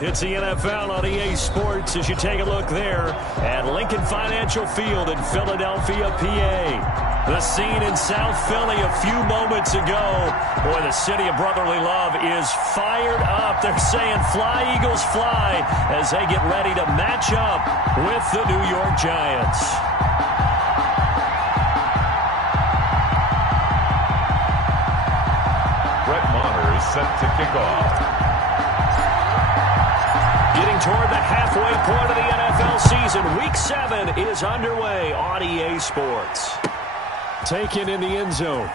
It's the NFL on EA Sports as you take a look there at Lincoln Financial Field in Philadelphia, PA. The scene in South Philly a few moments ago. Boy, the city of brotherly love is fired up. They're saying fly, Eagles, fly as they get ready to match up with the New York Giants. Set to kick off. Getting toward the halfway point of the NFL season. Week 7 is underway on EA Sports. Taken in the end zone.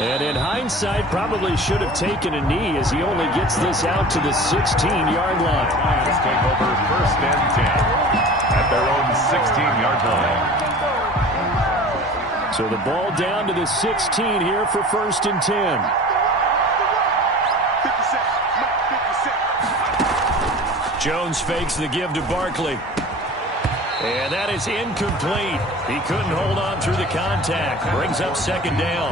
And in hindsight, probably should have taken a knee as he only gets this out to the 16-yard line. Lions take over 1st and 10 at their own 16-yard line. So the ball down to the 16 here for 1st and 10. Jones fakes the give to Barkley. And that is incomplete. He couldn't hold on through the contact. Brings up 2nd down.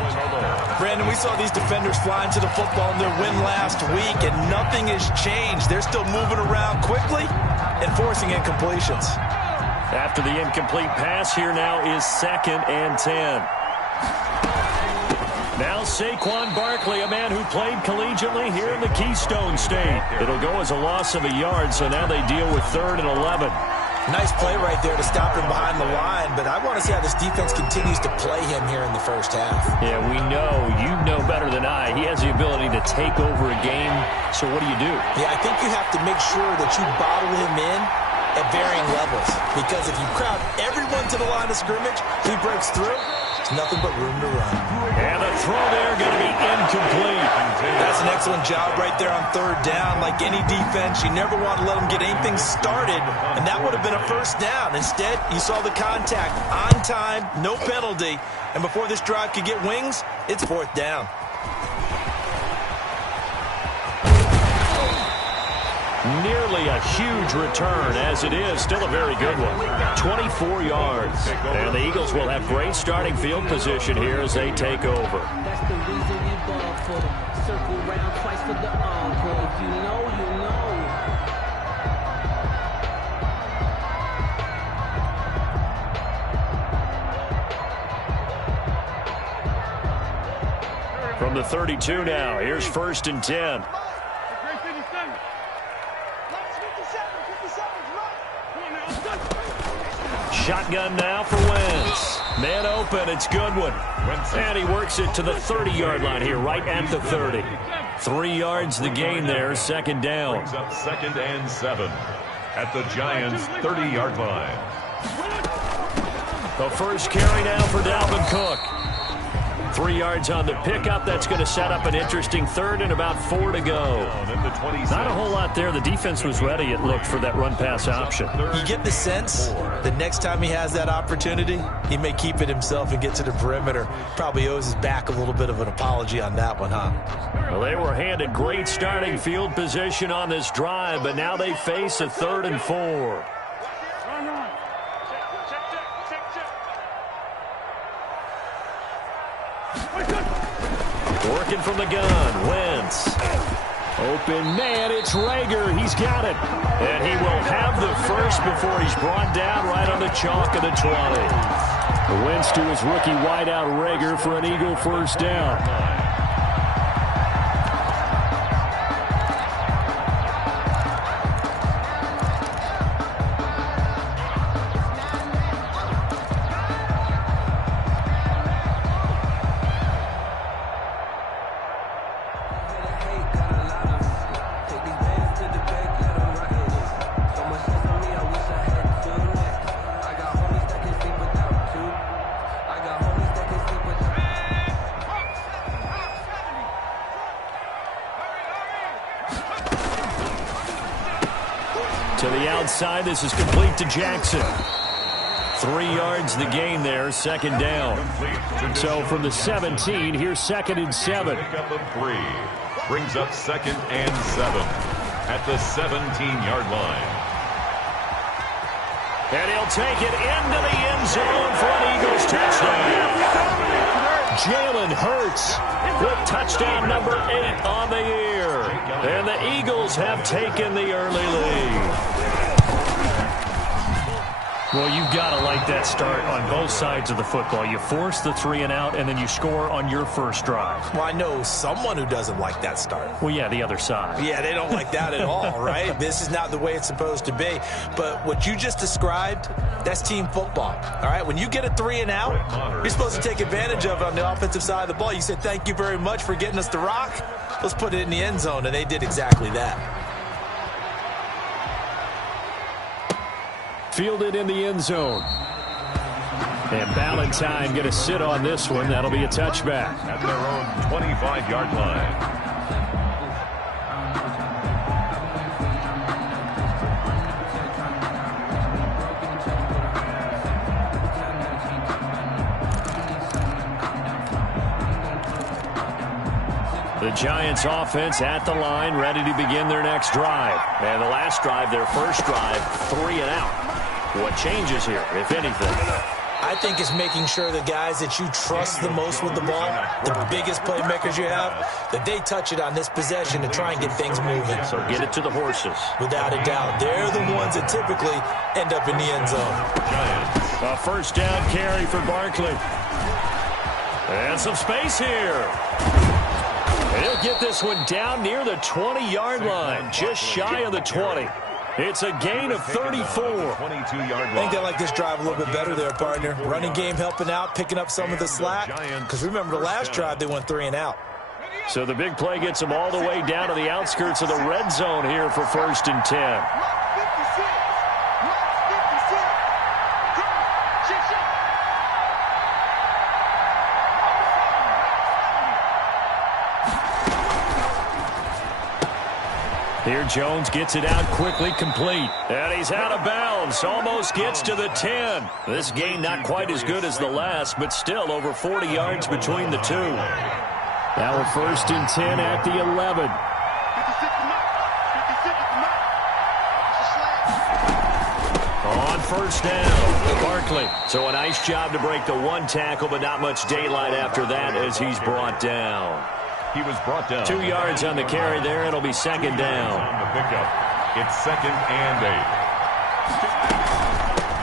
Brandon, we saw these defenders flying to the football in their win last week, and nothing has changed. They're still moving around quickly and forcing incompletions. After the incomplete pass, here now is 2nd and 10. Now Saquon Barkley, a man who played collegiately here in the Keystone State. It'll go as a loss of a yard, so now they deal with 3rd and 11. Nice play right there to stop him behind the line, but I want to see how this defense continues to play him here in the first half. Yeah, we know, you know better than I, he has the ability to take over a game, so what do you do? Yeah, I think you have to make sure that you bottle him in at varying levels, because if you crowd everyone to the line of scrimmage, he breaks through, there's nothing but room to run. And the throw there going to be incomplete. That's an excellent job right there on 3rd down. Like any defense, you never want to let them get anything started, and that would have been a 1st down. Instead, you saw the contact on time, no penalty, and before this drive could get wings, it's 4th down. Nearly a huge return, as it is still a very good one. 24 yards. And the Eagles will have great starting field position here as they take over. That's the reason we ball for them. Circle round twice for the encore. If you know, you know. From the 32 now, here's 1st and 10. Shotgun now for Wentz. Man open, it's Goodwin. And he works it to the 30-yard line here, right at the 30. 3 yards the gain there, 2nd down. Brings up 2nd and 7 at the Giants' 30-yard line. The first carry now for Dalvin Cook. 3 yards on the pickup. That's going to set up an interesting 3rd and about 4 to go. Not a whole lot there. The defense was ready, it looked, for that run-pass option. You get the sense that next time he has that opportunity, he may keep it himself and get to the perimeter. Probably owes his back a little bit of an apology on that one, huh? Well, they were handed great starting field position on this drive, but now they face a 3rd and 4. Working from the gun, Wentz. Open man, it's Rager. He's got it. And he will have the first before he's brought down right on the chalk of the 20. Wentz to his rookie wideout Rager for an Eagle 1st down. To the outside, this is complete to Jackson. 3 yards the gain there, 2nd down. So from the 17, here's 2nd and 7. Pickup of 3 brings up 2nd and 7 at the 17-yard line. And he'll take it into the end zone for an Eagles touchdown. Jalen Hurts with touchdown number 8 on the year. And the Eagles have taken the early lead. Well, you've got to like that start on both sides of the football. You force the 3 and out, and then you score on your first drive. Well, I know someone who doesn't like that start. Well, yeah, the other side. Yeah, they don't like that at all, right? This is not the way it's supposed to be. But what you just described, that's team football, all right? When you get a 3 and out, you're supposed to take advantage of it on the offensive side of the ball. You said, thank you very much for getting us the rock. Let's put it in the end zone, and they did exactly that. Fielded in the end zone. And Ballantyne going to sit on this one. That'll be a touchback. At their own 25-yard line. The Giants offense at the line, ready to begin their next drive. And the last drive, their first drive, 3 and out. What changes here, if anything? I think it's making sure the guys that you trust the most with the ball, the biggest playmakers you have, that they touch it on this possession to try and get things moving. So get it to the horses. Without a doubt. They're the ones that typically end up in the end zone. A first down carry for Barkley. And some space here. He'll get this one down near the 20-yard line, just shy of the 20. It's a gain of 34. 22-yard I think they like this drive a little bit better there, partner. Running game helping out, picking up some of the slack. Because remember, the last drive they went 3 and out. So the big play gets them all the way down to the outskirts of the red zone here for 1st and 10. Here Jones gets it out quickly, complete. And he's out of bounds, almost gets to the 10. This gain not quite as good as the last, but still over 40 yards between the two. Now a 1st and 10 at the 11. On first down, Barkley. So a nice job to break the one tackle, but not much daylight after that as he's brought down. He was brought down. 2 yards on the carry there. It'll be second down. On the pickup. It's 2nd and 8.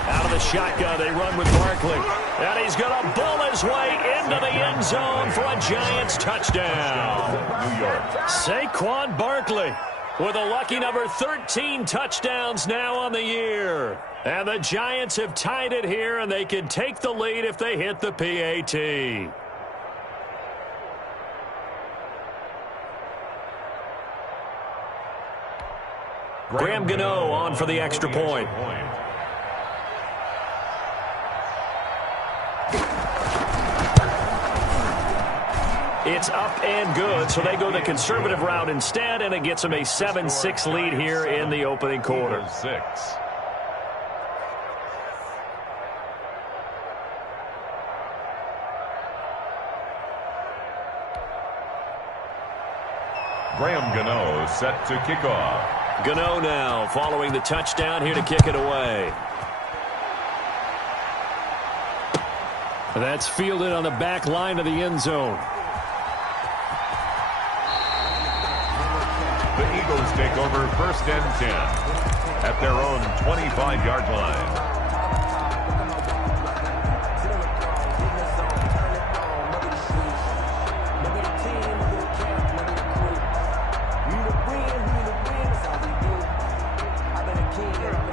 Out of the shotgun, they run with Barkley. And he's going to bull his way into the end zone for a Giants touchdown. New York. Saquon Barkley with a lucky number 13 touchdowns now on the year. And the Giants have tied it here, and they can take the lead if they hit the PAT. Graham Gano on for the extra point. It's up and good, so they go the conservative route instead, and it gets them a 7-6 lead here in the opening quarter. 6. Graham Gano set to kick off. Gano now following the touchdown here to kick it away. That's fielded on the back line of the end zone. The Eagles take over 1st and 10 at their own 25-yard line.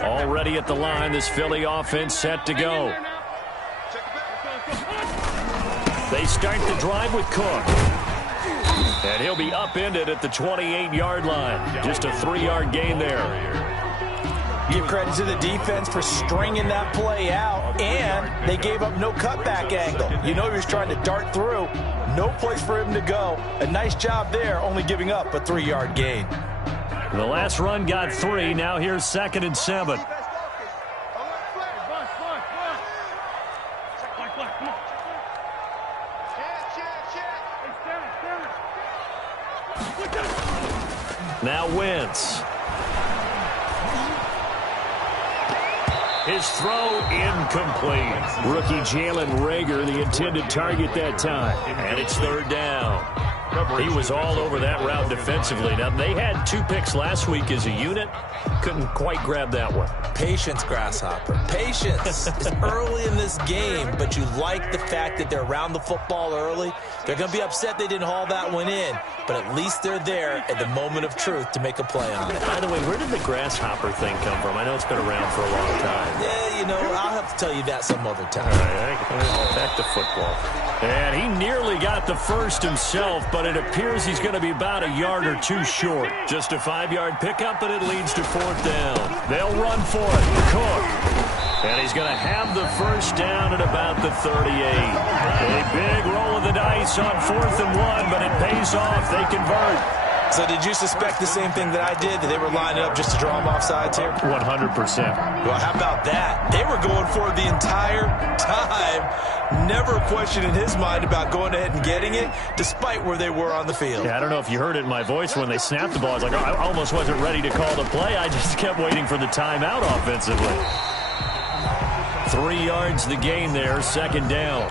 Already at the line, this Philly offense set to go. They start the drive with Cook. And he'll be upended at the 28-yard line. Just a 3-yard gain there. Give credit to the defense for stringing that play out, and they gave up no cutback angle. You know he was trying to dart through. No place for him to go. A nice job there, only giving up a 3-yard gain. The last run got 3. Now here's 2nd and 7. Now Wentz. His throw incomplete. Rookie Jalen Reagor, the intended target that time. And it's 3rd down. He was all over that route defensively. Now, they had 2 picks last week as a unit. Couldn't quite grab that one. Patience, Grasshopper. Patience. It's early in this game, but you like the fact that they're around the football early. They're going to be upset they didn't haul that one in, but at least they're there at the moment of truth to make a play on it. By the way, where did the Grasshopper thing come from? I know it's been around for a long time. Yeah, you know, I'll have to tell you that some other time. All right, back to football. And he nearly got the first himself, but it appears he's going to be about a yard or 2 short. Just a 5-yard pickup, and it leads to 4th down. They'll run for it. Cook. And he's going to have the first down at about the 38. A big roll of the dice on 4th and 1, but it pays off. They convert. So did you suspect the same thing that I did, that they were lining up just to draw them off sides here? 100%. Well, how about that? They were going for it the entire time. Never a question in his mind about going ahead and getting it, despite where they were on the field. Yeah, I don't know if you heard it in my voice when they snapped the ball. I was like, oh, I almost wasn't ready to call the play. I just kept waiting for the timeout offensively. 3 yards the game there, 2nd down.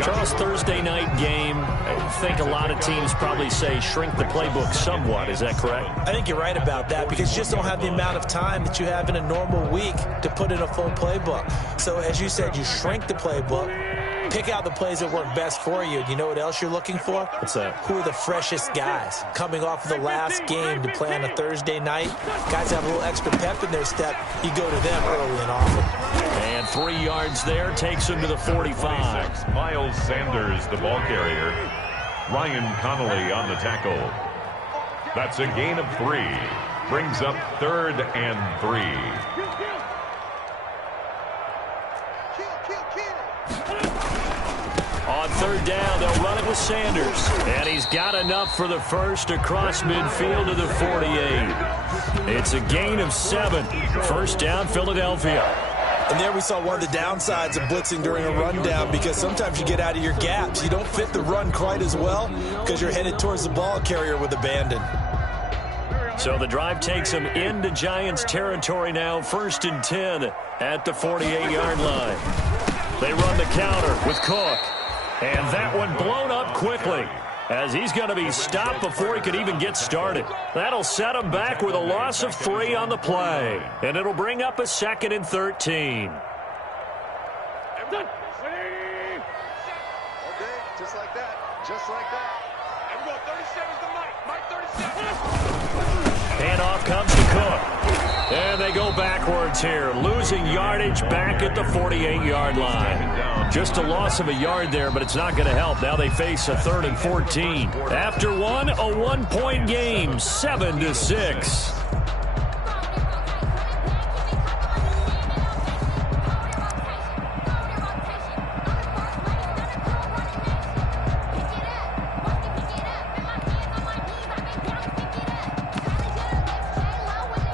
Charles, Thursday night game. I think a lot of teams probably say shrink the playbook somewhat. Is that correct? I think you're right about that, because you just don't have the amount of time that you have in a normal week to put in a full playbook. So as you said, you shrink the playbook, pick out the plays that work best for you. You know what else you're looking for? What's that? Who are the freshest guys coming off of the last game to play on a Thursday night? Guys have a little extra pep in their step. You go to them early and often. And 3 yards there takes him to the 45. Miles Sanders, the ball carrier. Ryan Connolly on the tackle. That's a gain of 3. Brings up 3rd and 3. On 3rd down, they'll run it with Sanders. And he's got enough for the first across midfield to the 48. It's a gain of 7. 1st down, Philadelphia. And there we saw one of the downsides of blitzing during a rundown, because sometimes you get out of your gaps. You don't fit the run quite as well because you're headed towards the ball carrier with abandon. So the drive takes them into Giants territory now. 1st and 10 at the 48-yard line. They run the counter with Cook. And that one blown up quickly, as he's going to be stopped before he could even get started. That'll set him back with a loss of 3 on the play. And it'll bring up a 2nd and 13. Okay, just like that. Just like that. And we go 37's the Mike 37. Handoff comes to Cook. And they go backwards here, losing yardage back at the 48-yard line. Just a loss of a yard there, but it's not going to help. Now they face a 3rd and 14. After one, a 1-point game, 7-6.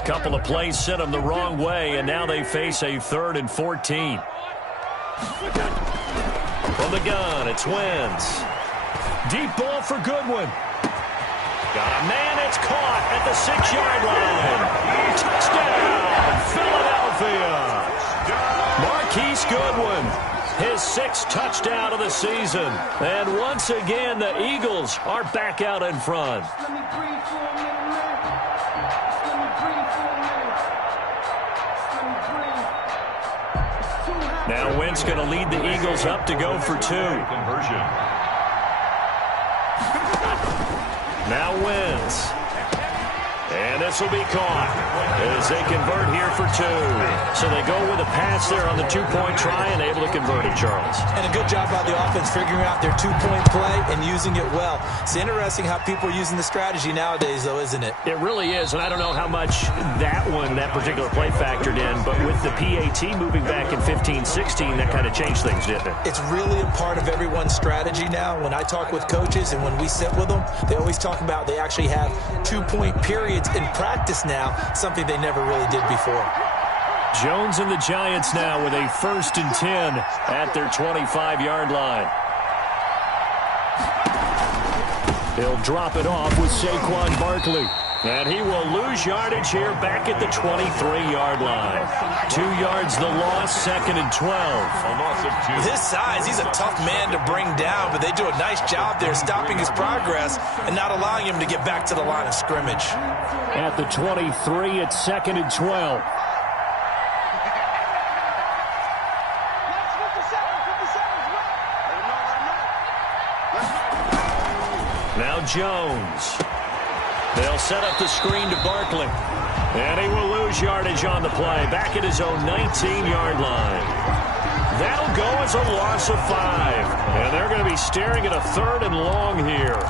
Couple of plays sent them the wrong way, and now they face a 3rd and 14. From the gun, it's Wentz. Deep ball for Goodwin. Got a man, it's caught at the 6-yard line. Touchdown, Philadelphia. Marquise Goodwin, his 6th touchdown of the season. And once again, the Eagles are back out in front. Now Wentz going to lead the Eagles up to go for 2. Conversion. Now Wentz. And this will be caught as they convert here for 2. So they go with a pass there on the 2-point try and able to convert it, Charles. And a good job by the offense figuring out their 2-point play and using it well. It's interesting how people are using the strategy nowadays, though, isn't it? It really is, and I don't know how much that particular play factored in, but with the PAT moving back in 15-16, that kind of changed things, didn't it? It's really a part of everyone's strategy now. When I talk with coaches and when we sit with them, they always talk about they actually have 2-point periods in practice now, something they never really did before. Jones and the Giants now with a 1st and 10 at their 25-yard line. He'll drop it off with Saquon Barkley. And he will lose yardage here back at the 23-yard line. 2 yards the loss, 2nd and 12. A loss of 2. With his size, he's a tough man to bring down, but they do a nice job there stopping his progress and not allowing him to get back to the line of scrimmage. At the 23, it's 2nd and 12. Now Jones. They'll set up the screen to Barkley. And he will lose yardage on the play. Back at his own 19-yard line. That'll go as a loss of 5. And they're going to be staring at a 3rd and long here.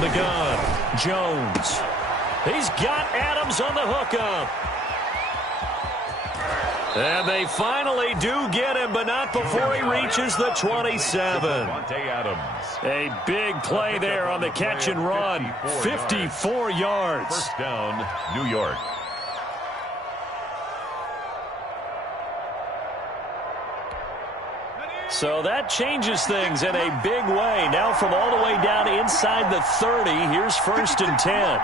The gun, Jones. He's got Adams on the hookup. And they finally do get him, but not before he reaches the 27. Adams. A big play there on the catch and run. 54 yards. First down, New York. So that changes things in a big way. Now from all the way down inside the 30, here's 1st and 10.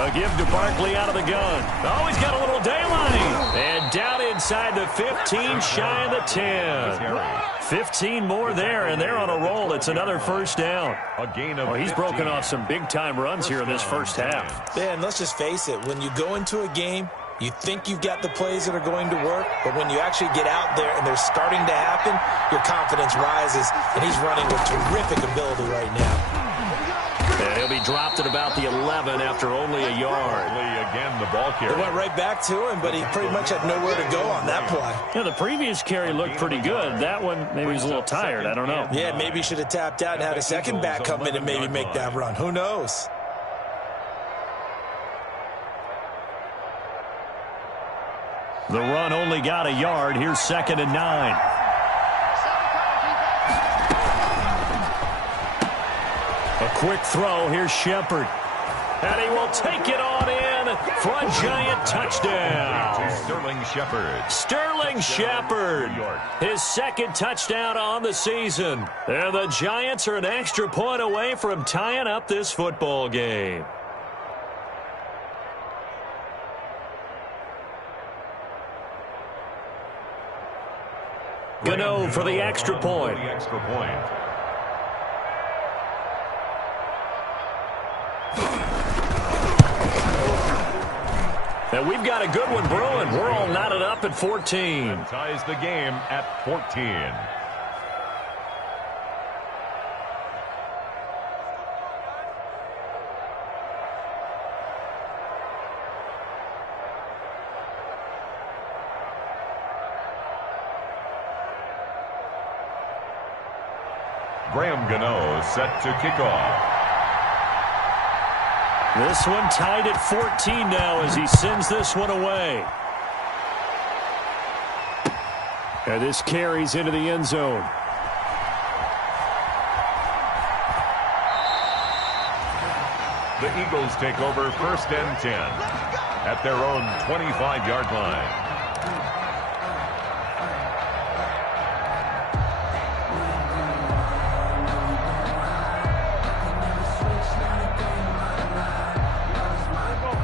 A give to Barkley out of the gun. Oh, he's got a little daylight. And down inside the 15, shy of the 10. 15 more there, and they're on a roll. It's another first down. A gain of he's broken off some big-time runs here in this first half. Man, let's just face it. When you go into a game, you think you've got the plays that are going to work, but when you actually get out there and they're starting to happen, your confidence rises, and he's running with terrific ability right now. And he'll be dropped at about the 11 after only a yard. Again, the ball carrier. It went right back to him, but he pretty much had nowhere to go on that play. Yeah, the previous carry looked pretty good. That one, maybe he's a little tired. I don't know. Yeah, maybe he should have tapped out and had a second back come in and maybe make that run. Who knows? The run only got a yard. Here's 2nd and 9. A quick throw. Here's Shepard. And he will take it on in for a giant touchdown. Sterling Shepard. Sterling Shepard. His 2nd touchdown on the season. And the Giants are an extra point away from tying up this football game. Gano for the extra point. And we've got a good one brewing. We're all knotted up at 14. And ties the game at 14. Graham Gano set to kick off. This one tied at 14 now as he sends this one away. And this carries into the end zone. The Eagles take over 1st and 10 at their own 25-yard line.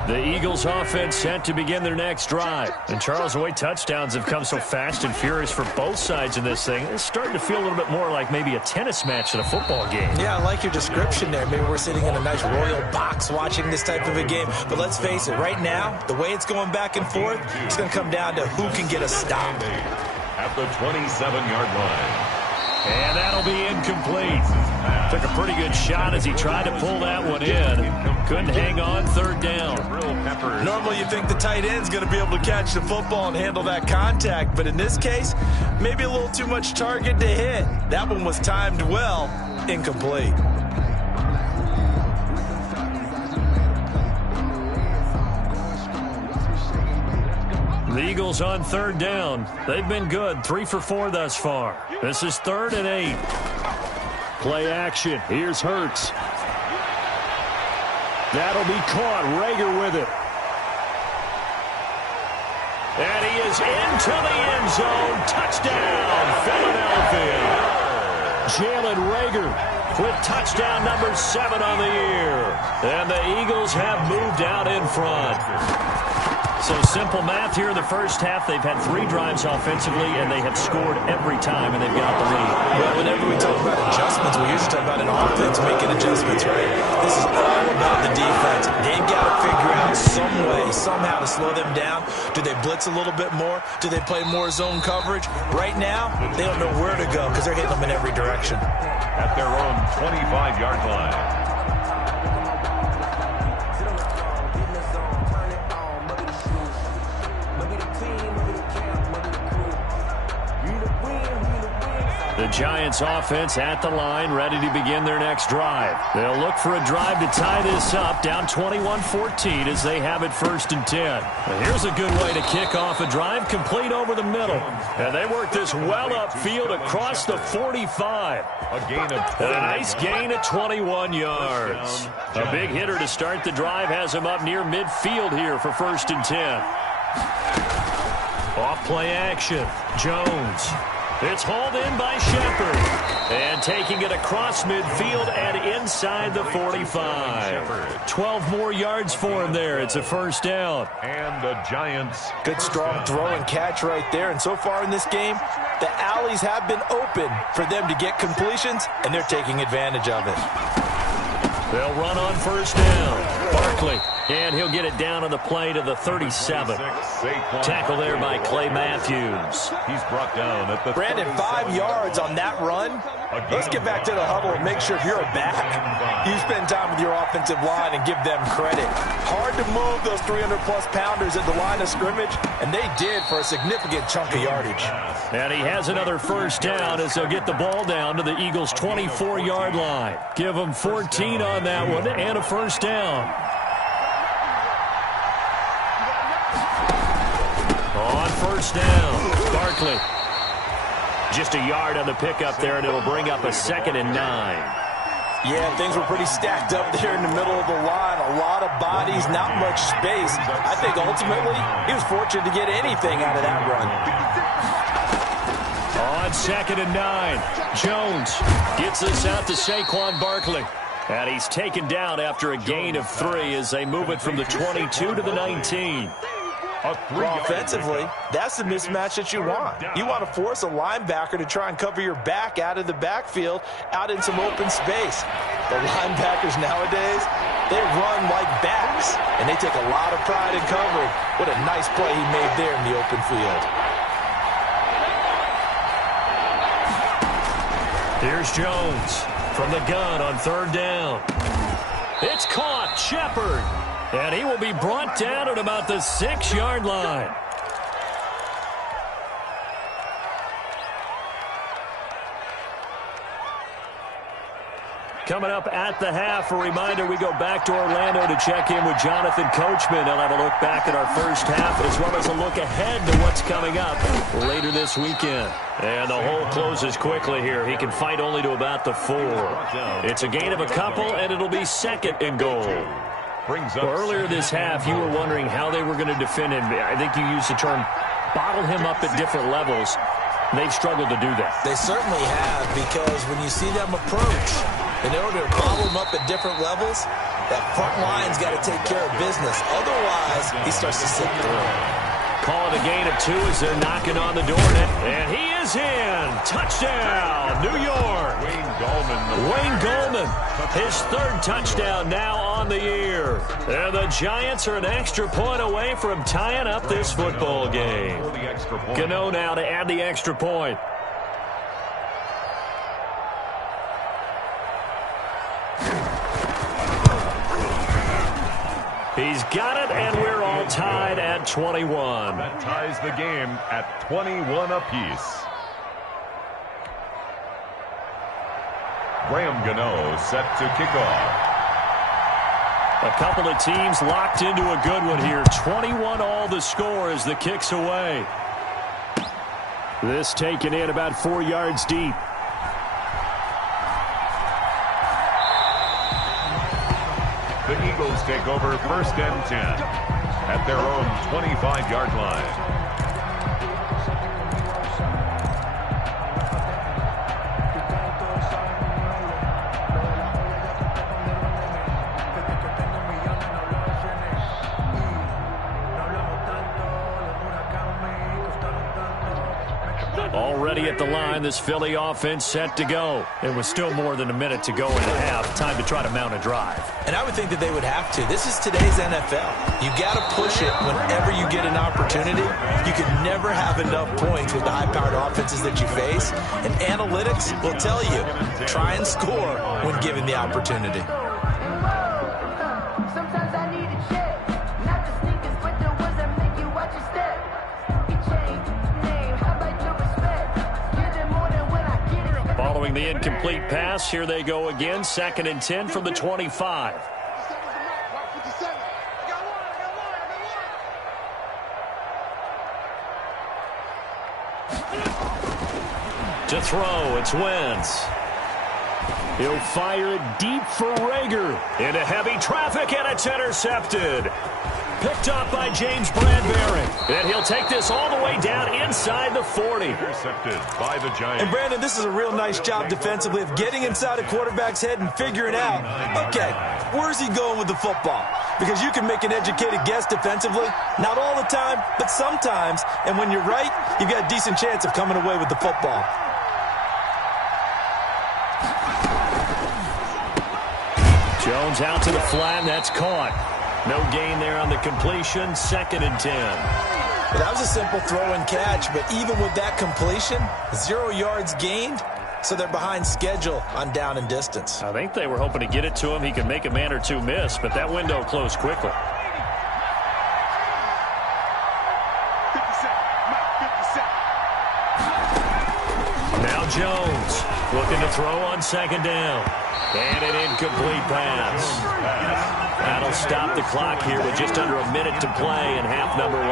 The Eagles offense set to begin their next drive. And Charles, the way touchdowns have come so fast and furious for both sides in this thing, it's starting to feel a little bit more like maybe a tennis match than a football game. Yeah, I like your description there. Maybe we're sitting in a nice royal box watching this type of a game. But let's face it, right now, the way it's going back and forth, it's going to come down to who can get a stop. At the 27-yard line. And that'll be incomplete. Took a pretty good shot as he tried to pull that one in. Couldn't hang on, 3rd down. Normally you think the tight end's going to be able to catch the football and handle that contact, but in this case, maybe a little too much target to hit. That one was timed well, incomplete. The Eagles on third down. They've been good, 3 for 4 thus far. This is 3rd and 8. Play action. Here's Hurts. That'll be caught. Rager with it. And he is into the end zone. Touchdown, Philadelphia. Jalen Rager with touchdown number 7 on the year. And the Eagles have moved out in front. So simple math here in the first half. They've had 3 drives offensively, and they have scored every time, and they've got the lead. Well, whenever we talk about adjustments, we usually talk about an offense making adjustments, right? This is all about the defense. They've got to figure out some way, somehow to slow them down. Do they blitz a little bit more? Do they play more zone coverage? Right now, they don't know where to go because they're hitting them in every direction. At their own 25-yard line. The Giants offense at the line, ready to begin their next drive. They'll look for a drive to tie this up, down 21-14 as they have it 1st and 10. Well, here's a good way to kick off a drive, complete over the middle. And they work this well upfield across the 45. A gain of A nice gain of 21 yards. A big hitter to start the drive has him up near midfield here for 1st and 10. Off play action. Jones. It's hauled in by Shepard. And taking it across midfield and inside the 45. 12 more yards for him there. It's a 1st down. And the Giants. Good strong throw and catch right there. And so far in this game, the alleys have been open for them to get completions, and they're taking advantage of it. They'll run on 1st down. Barkley. And he'll get it down on the play to the 37. Tackle there by Clay Matthews. He's brought down at the Brandon, 5 yards on that run. Let's get back to the huddle and make sure if you're a back, you spend time with your offensive line and give them credit. Hard to move those 300-plus pounders at the line of scrimmage, and they did for a significant chunk of yardage. And he has another 1st down as they'll get the ball down to the Eagles' 24-yard line. Give them 14 on that one and a 1st down. On 1st down, Barkley. Just a yard on the pickup there, and it'll bring up a 2nd and 9. Yeah, things were pretty stacked up there in the middle of the line. A lot of bodies, not much space. I think ultimately he was fortunate to get anything out of that run. On 2nd and 9, Jones gets this out to Saquon Barkley. And he's taken down after a gain of 3 as they move it from the 22 to the 19. Offensively, that's the mismatch that you want. You want to force a linebacker to try and cover your back out of the backfield, out in some open space. The linebackers nowadays, they run like backs, and they take a lot of pride in covering. What a nice play he made there in the open field. Here's Jones from the gun on 3rd down. It's caught, Shepard. And he will be brought down at about the 6-yard line. Coming up at the half, a reminder, we go back to Orlando to check in with Jonathan Coachman. He'll have a look back at our first half as well as a look ahead to what's coming up later this weekend. And the hole closes quickly here. He can fight only to about the 4. It's a gain of a couple, and it'll be 2nd and goal. Well, earlier this half, you were wondering how they were going to defend him. I think you used the term bottle him up at different levels. They've struggled to do that. They certainly have, because when you see them approach, in order to bottle him up at different levels, that front line's got to take care of business. Otherwise, he starts to slip through. Call it a gain of 2 as they're knocking on the door. And he is in. Touchdown, New York. Wayne Gallman, his 3rd touchdown now on the year. And the Giants are an extra point away from tying up this football game. Gano now to add the extra point. He's got it, and we're all tied at 21. That ties the game at 21 apiece. Graham Gano set to kick off. A couple of teams locked into a good one here. 21 all the score as the kick's away. This taken in about 4 yards deep. The Eagles take over 1st and 10 at their own 25-yard line. Already at the line, this Philly offense set to go. And with still more than a minute to go in the half, time to try to mount a drive. And I would think that they would have to. This is today's NFL. You got to push it whenever you get an opportunity. You can never have enough points with the high-powered offenses that you face. And analytics will tell you, try and score when given the opportunity. Sometimes I need a check. Not the sneakers, but the ones that make you watch your step. You change name, how about your respect? Give them more than when I get it. Following the incomplete pass, here they go again. 2nd and 10 from the 25. To throw, it's Wentz. He'll fire it deep for Rager. Into heavy traffic, and it's intercepted. Picked up by James Bradbury. And he'll take this all the way down inside the 40. Intercepted by the Giants. And Brandon, this is a real nice job defensively of getting inside a quarterback's head and figuring out, okay, where's he going with the football? Because you can make an educated guess defensively. Not all the time, but sometimes. And when you're right, you've got a decent chance of coming away with the football. Jones out to the flat, and that's caught. No gain there on the completion. 2nd and 10. Well, that was a simple throw and catch, but even with that completion, 0 yards gained, so they're behind schedule on down and distance. I think they were hoping to get it to him. He could make a man or two miss, but that window closed quickly. 50 Now Jones looking to throw on 2nd down. And an incomplete pass. That'll stop the clock here with just under a minute to play in half number 1.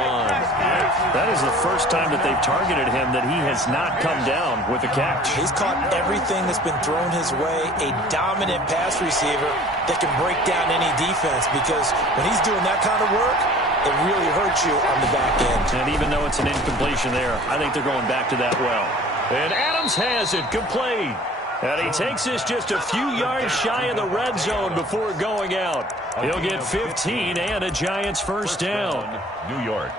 That is the first time that they've targeted him that he has not come down with a catch. He's caught everything that's been thrown his way. A dominant pass receiver that can break down any defense, because when he's doing that kind of work, it really hurts you on the back end. And even though it's an incompletion there, I think they're going back to that well. And Adams has it complete. And he takes this just a few yards shy of the red zone before going out. He'll get 15 and a Giants first down. New York.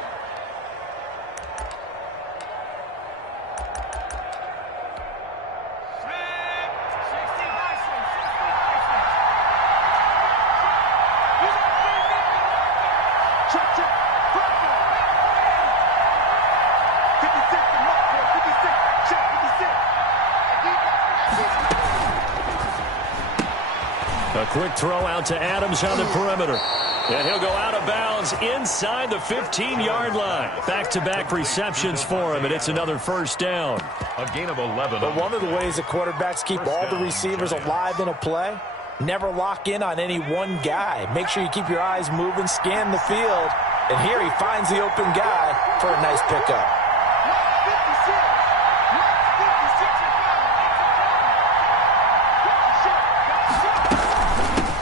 A quick throw out to Adams on the perimeter. And he'll go out of bounds inside the 15-yard line. Back-to-back receptions for him, and it's another first down. A gain of 11. But one of the ways that quarterbacks keep all the receivers alive in a play, never lock in on any one guy. Make sure you keep your eyes moving, scan the field. And here he finds the open guy for a nice pickup.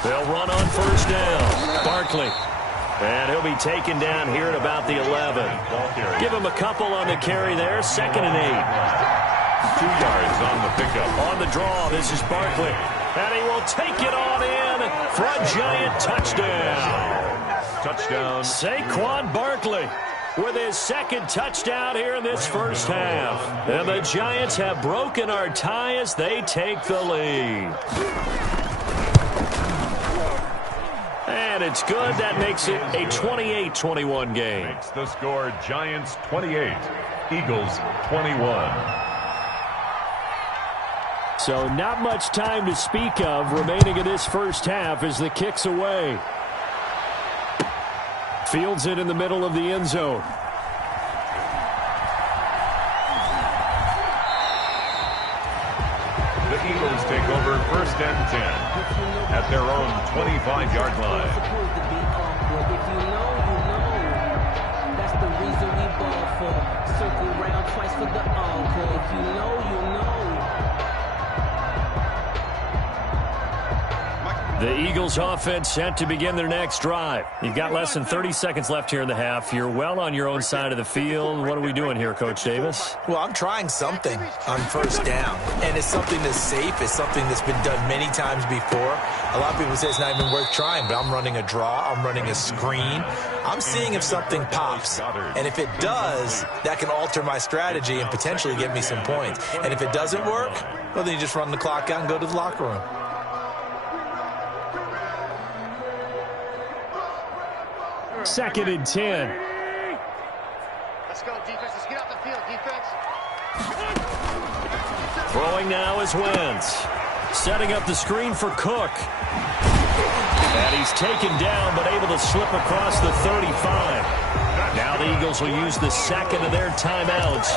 They'll run on first down. Barkley. And he'll be taken down here at about the 11. Give him a couple on the carry there. 2nd and 8. 2 yards on the pickup. On the draw, this is Barkley. And he will take it on in for a Giant touchdown. Touchdown. Saquon Barkley with his 2nd touchdown here in this first half. And the Giants have broken our tie as they take the lead. And it's good. That makes it a 28-21 game. Makes the score Giants 28, Eagles 21. So not much time to speak of remaining in this first half as the kick's away. Fields it in the middle of the end zone. The The Eagles take over 1st and 10 at their own 25-yard line. If you know, you know. That's the reason we ball for. Circle round twice for the encore. If you know, you know. The Eagles offense set to begin their next drive. You've got less than 30 seconds left here in the half. You're well on your own side of the field. What are we doing here, Coach Davis? Well, I'm trying something on 1st down, and it's something that's safe. It's something that's been done many times before. A lot of people say it's not even worth trying, but I'm running a draw. I'm running a screen. I'm seeing if something pops, and if it does, that can alter my strategy and potentially get me some points. And if it doesn't work, well, then you just run the clock out and go to the locker room. Second and 10. Let's go, defense. Let's get out the field, defense. Throwing now is Wentz. Setting up the screen for Cook. And he's taken down, but able to slip across the 35. Now the Eagles will use the second of their timeouts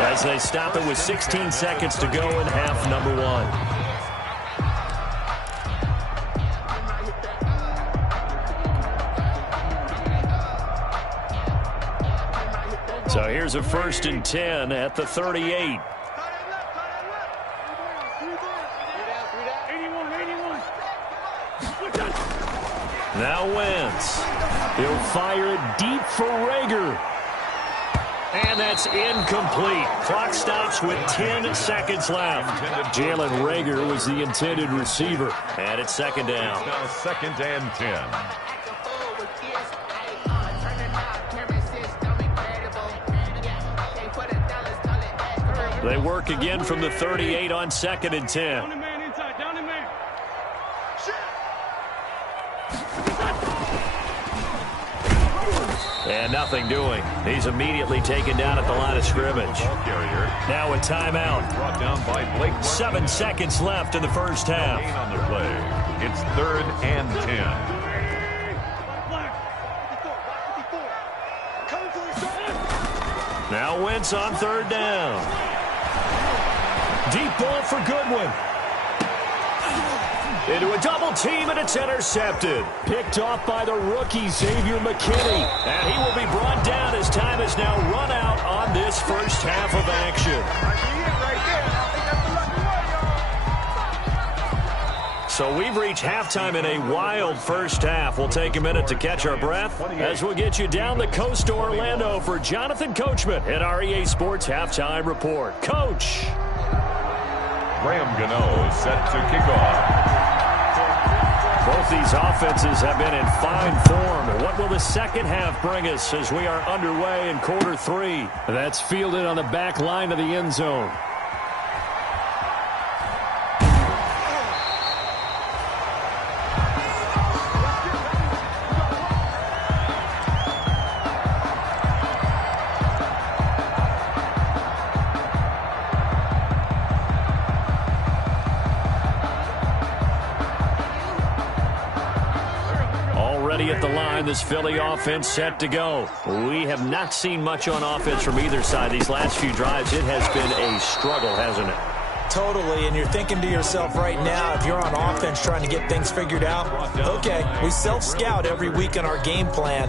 as they stop it with 16 seconds to go in half number 1. So here's a 1st and 10 at the 38. Now Wentz. He'll fire it deep for Rager. And that's incomplete. Clock stops with 10 seconds left. Jalen Rager was the intended receiver. And it's 2nd down. It's now 2nd and 10. They work again from the 38 on 2nd and 10. And nothing doing. He's immediately taken down at the line of scrimmage. Now a timeout. Brought down by Blake. 7 seconds left in the first half. Gain on the play. It's 3rd and 10. Now Wentz on 3rd down. Deep ball for Goodwin. Into a double team, and it's intercepted. Picked off by the rookie, Xavier McKinney. And he will be brought down as time has now run out on this first half of action. So we've reached halftime in a wild first half. We'll take a minute to catch our breath as we'll get you down the coast to Orlando for Jonathan Coachman at our EA Sports Halftime Report. Coach. Graham Gano is set to kick off. Both these offenses have been in fine form. What will the second half bring us as we are underway in quarter 3? That's fielded on the back line of the end zone. At the line, this Philly offense set to go. We have not seen much on offense from either side these last few drives. It has been a struggle, hasn't it? Totally, and you're thinking to yourself right now, if you're on offense trying to get things figured out, okay, we self-scout every week on our game plan.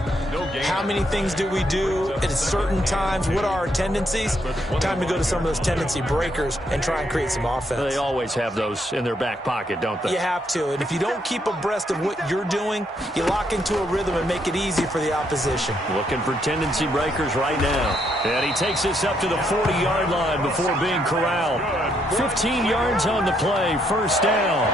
How many things do we do at certain times? What are our tendencies? Time to go to some of those tendency breakers and try and create some offense. They always have those in their back pocket, don't they? You have to, and if you don't keep abreast of what you're doing, you lock into a rhythm and make it easy for the opposition. Looking for tendency breakers right now. And he takes this up to the 40-yard line before being corralled. 15 yards on the play, first down.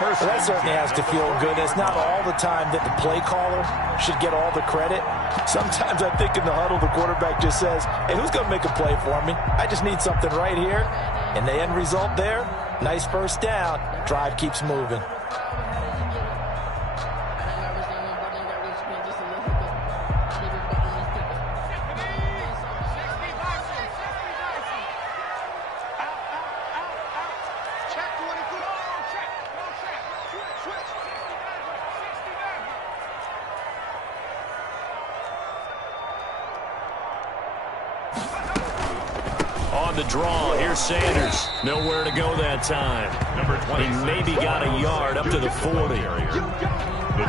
Well, that certainly has to feel good. It's not all the time that the play caller should get all the credit. Sometimes I think in the huddle, the quarterback just says, hey, who's going to make a play for me? I just need something right here. And the end result there, nice first down. Drive keeps moving. on the draw. Here's Sanders. Nowhere to go that time. He maybe got a yard up to the 40.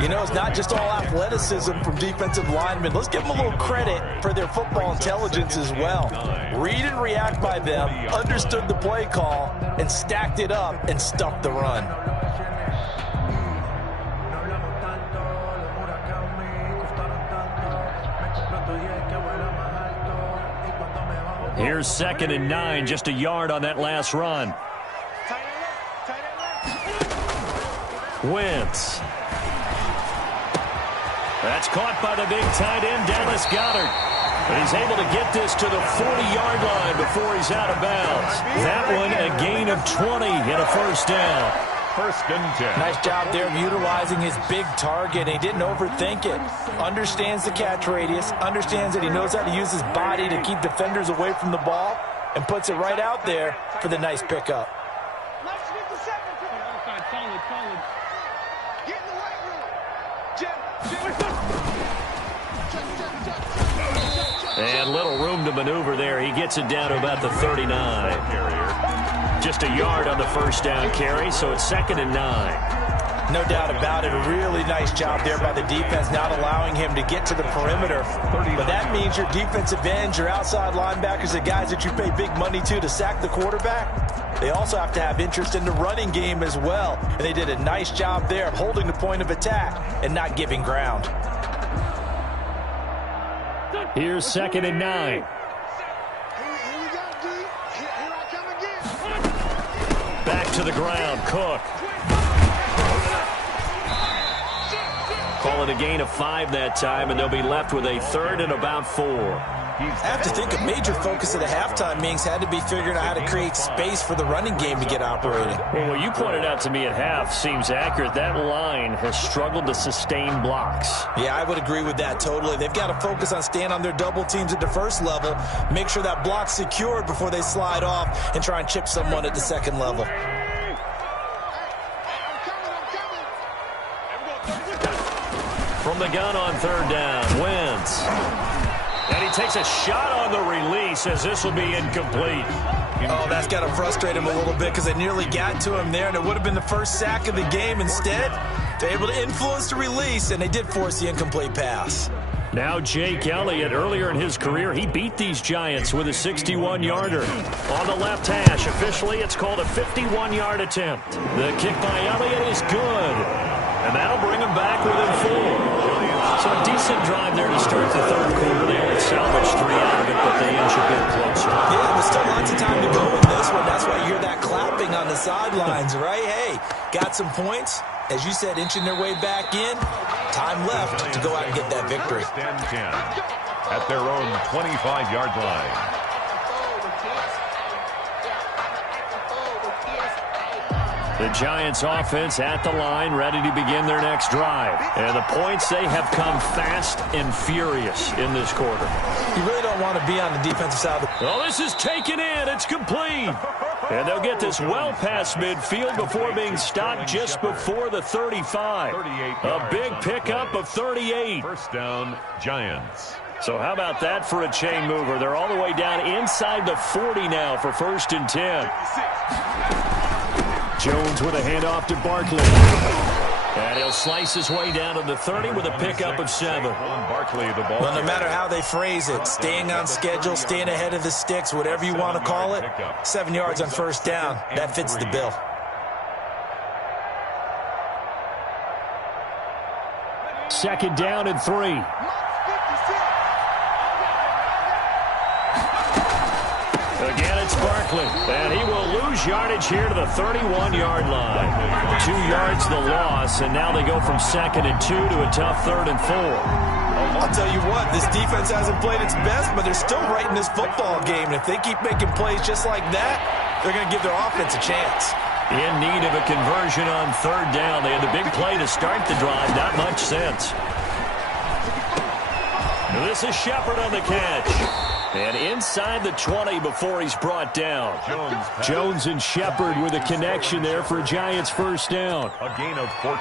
You know, it's not just all athleticism from defensive linemen. Let's give them a little credit for their football intelligence as well. Read and react by them, understood the play call, and stacked it up and stuffed the run. Here's 2nd and 9, just a yard on that last run. Wentz. That's caught by the big tight end, Dallas Goedert. But he's able to get this to the 40-yard line before he's out of bounds. That one a gain of 20 and a first down. 1st and 10. Nice job there of utilizing his big target. He didn't overthink it. Understands the catch radius. Understands that he knows how to use his body to keep defenders away from the ball. And puts it right out there for the nice pickup. And little room to maneuver there. He gets it down to about the 39. Just a yard on the first down carry, so it's 2nd and 9. No doubt about it. A really nice job there by the defense, not allowing him to get to the perimeter. But that means your defensive ends, your outside linebackers, the guys that you pay big money to sack the quarterback, they also have to have interest in the running game as well. And they did a nice job there of holding the point of attack and not giving ground. Here's 2nd and 9. Back to the ground, Cook. Call it a gain of 5 that time, and they'll be left with a 3rd and about 4. I have to think a major focus of the halftime meetings had to be figuring out how to create space for the running game to get operating. Well, what you pointed out to me at half seems accurate. That line has struggled to sustain blocks. Yeah, I would agree with that totally. They've got to focus on staying on their double teams at the first level, make sure that block's secured before they slide off and try and chip someone at the second level. From the gun on 3rd down, Wentz. And he takes a shot on the release as this will be incomplete. Oh, that's got to frustrate him a little bit because they nearly got to him there, and it would have been the first sack of the game. Instead, they're able to influence the release, and they did force the incomplete pass. Now Jake Elliott, earlier in his career, he beat these Giants with a 61-yarder. On the left hash, officially it's called a 51-yard attempt. The kick by Elliott is good, and that'll bring him back within 4. So a decent drive there to start the 3rd quarter. They only salvaged 3 out of it, but they inch a bit closer. Yeah, there's still lots of time to go in this one. That's why you hear that clapping on the sidelines, right? Hey, got some points. As you said, inching their way back in. Time left to go out and get that victory. 1st and 10 at their own 25-yard line. The Giants offense at the line, ready to begin their next drive. And the points, they have come fast and furious in this quarter. You really don't want to be on the defensive side. Well, this is taken in. It's complete. And they'll get this well past midfield before being stopped just before the 35. A big pickup of 38. 1st down, Giants. So how about that for a chain mover? They're all the way down inside the 40 now for 1st and 10. Jones with a handoff to Barkley. And he'll slice his way down to the 30 with a pickup of 7. Barkley, the ball. Well, no matter how they phrase it, staying on schedule, staying ahead of the sticks, whatever you want to call it, 7 yards on 1st down, that fits the bill. Second down and 3. Again, it's Barkley, and he will lose yardage here to the 31-yard line. 2 yards the loss, and now they go from 2nd and 2 to a tough 3rd and 4. I'll tell you what, this defense hasn't played its best, but they're still right in this football game. And if they keep making plays just like that, they're going to give their offense a chance. In need of a conversion on 3rd down. They had the big play to start the drive, not much sense. This is Shepard on the catch. And inside the 20 before he's brought down. Jones and Shepard with a connection there for a Giants first down. A gain of 14.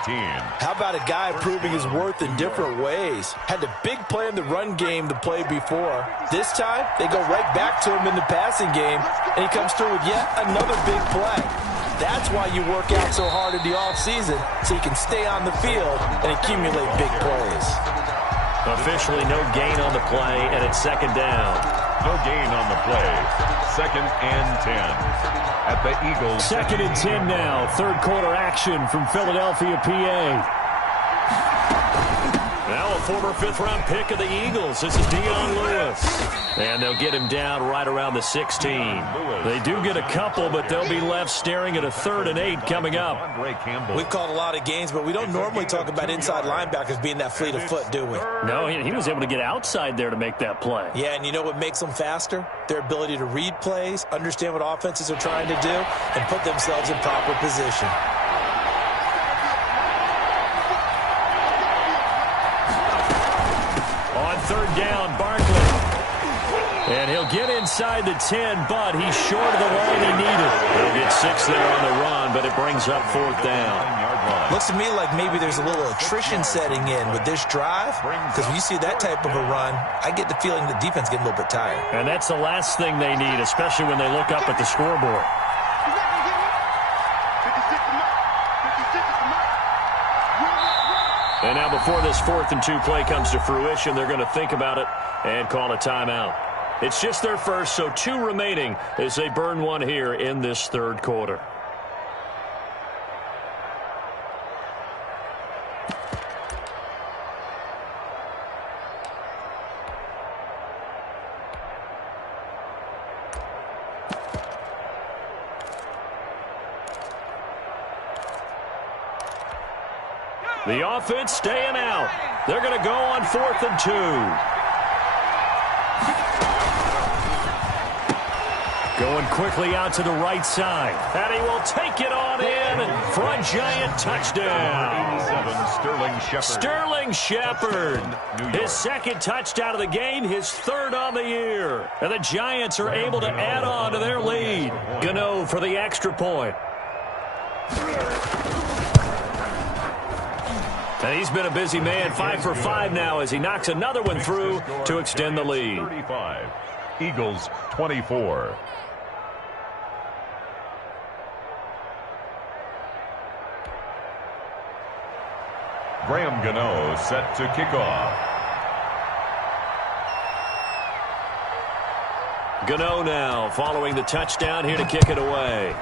How about a guy proving his worth in different ways? Had a big play in the run game to play before. This time, they go right back to him in the passing game, and he comes through with yet another big play. That's why you work out so hard in the offseason, so you can stay on the field and accumulate big plays. Officially no gain on the play, and it's second down. No gain on the play. 2nd and 10. At the Eagles. 2nd and 10 now. Third quarter action from Philadelphia, PA. Now a former 5th-round pick of the Eagles. This is Dion Lewis. And they'll get him down right around the 16. They do get a couple, but they'll be left staring at a 3rd and 8 coming up. We've called a lot of games, but we don't normally talk about inside linebackers being that fleet of foot, do we? No, he was able to get outside there to make that play. Yeah, and you know what makes them faster? Their ability to read plays, understand what offenses are trying to do, and put themselves in proper position. On 3rd down, Barkley. And he'll get inside the 10, but he's short of the line he needed. He'll get 6 there on the run, but it brings up 4th down. Looks to me like maybe there's a little attrition setting in with this drive, because when you see that type of a run, I get the feeling the defense getting a little bit tired. And that's the last thing they need, especially when they look up at the scoreboard. And now before this 4th and 2 play comes to fruition, they're going to think about it and call a timeout. It's just their first, so 2 remaining as they burn one here in this 3rd quarter. The offense staying out. They're going to go on 4th and 2. Going quickly out to the right side. And he will take it on in for a Giant touchdown. 87, Sterling Shepard. His 2nd touchdown of the game, his 3rd on the year. And the Giants are able to add on to their lead. Gano for the extra point. And he's been a busy man, 5 for 5 now as he knocks another one through to extend the lead. 35. Eagles 24. Graham Gano set to kick off. Gano now following the touchdown here to kick it away.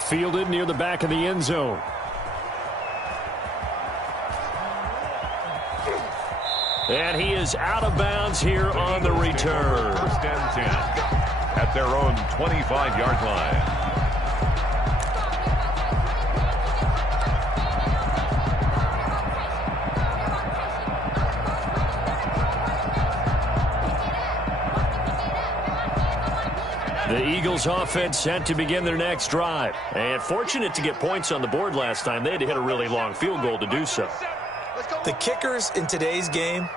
Fielded near the back of the end zone. And he is out of bounds here on the return. 1st and 10 at their own 25-yard line. The Eagles offense set to begin their next drive. And fortunate to get points on the board last time. They had to hit a really long field goal to do so. The kickers in today's game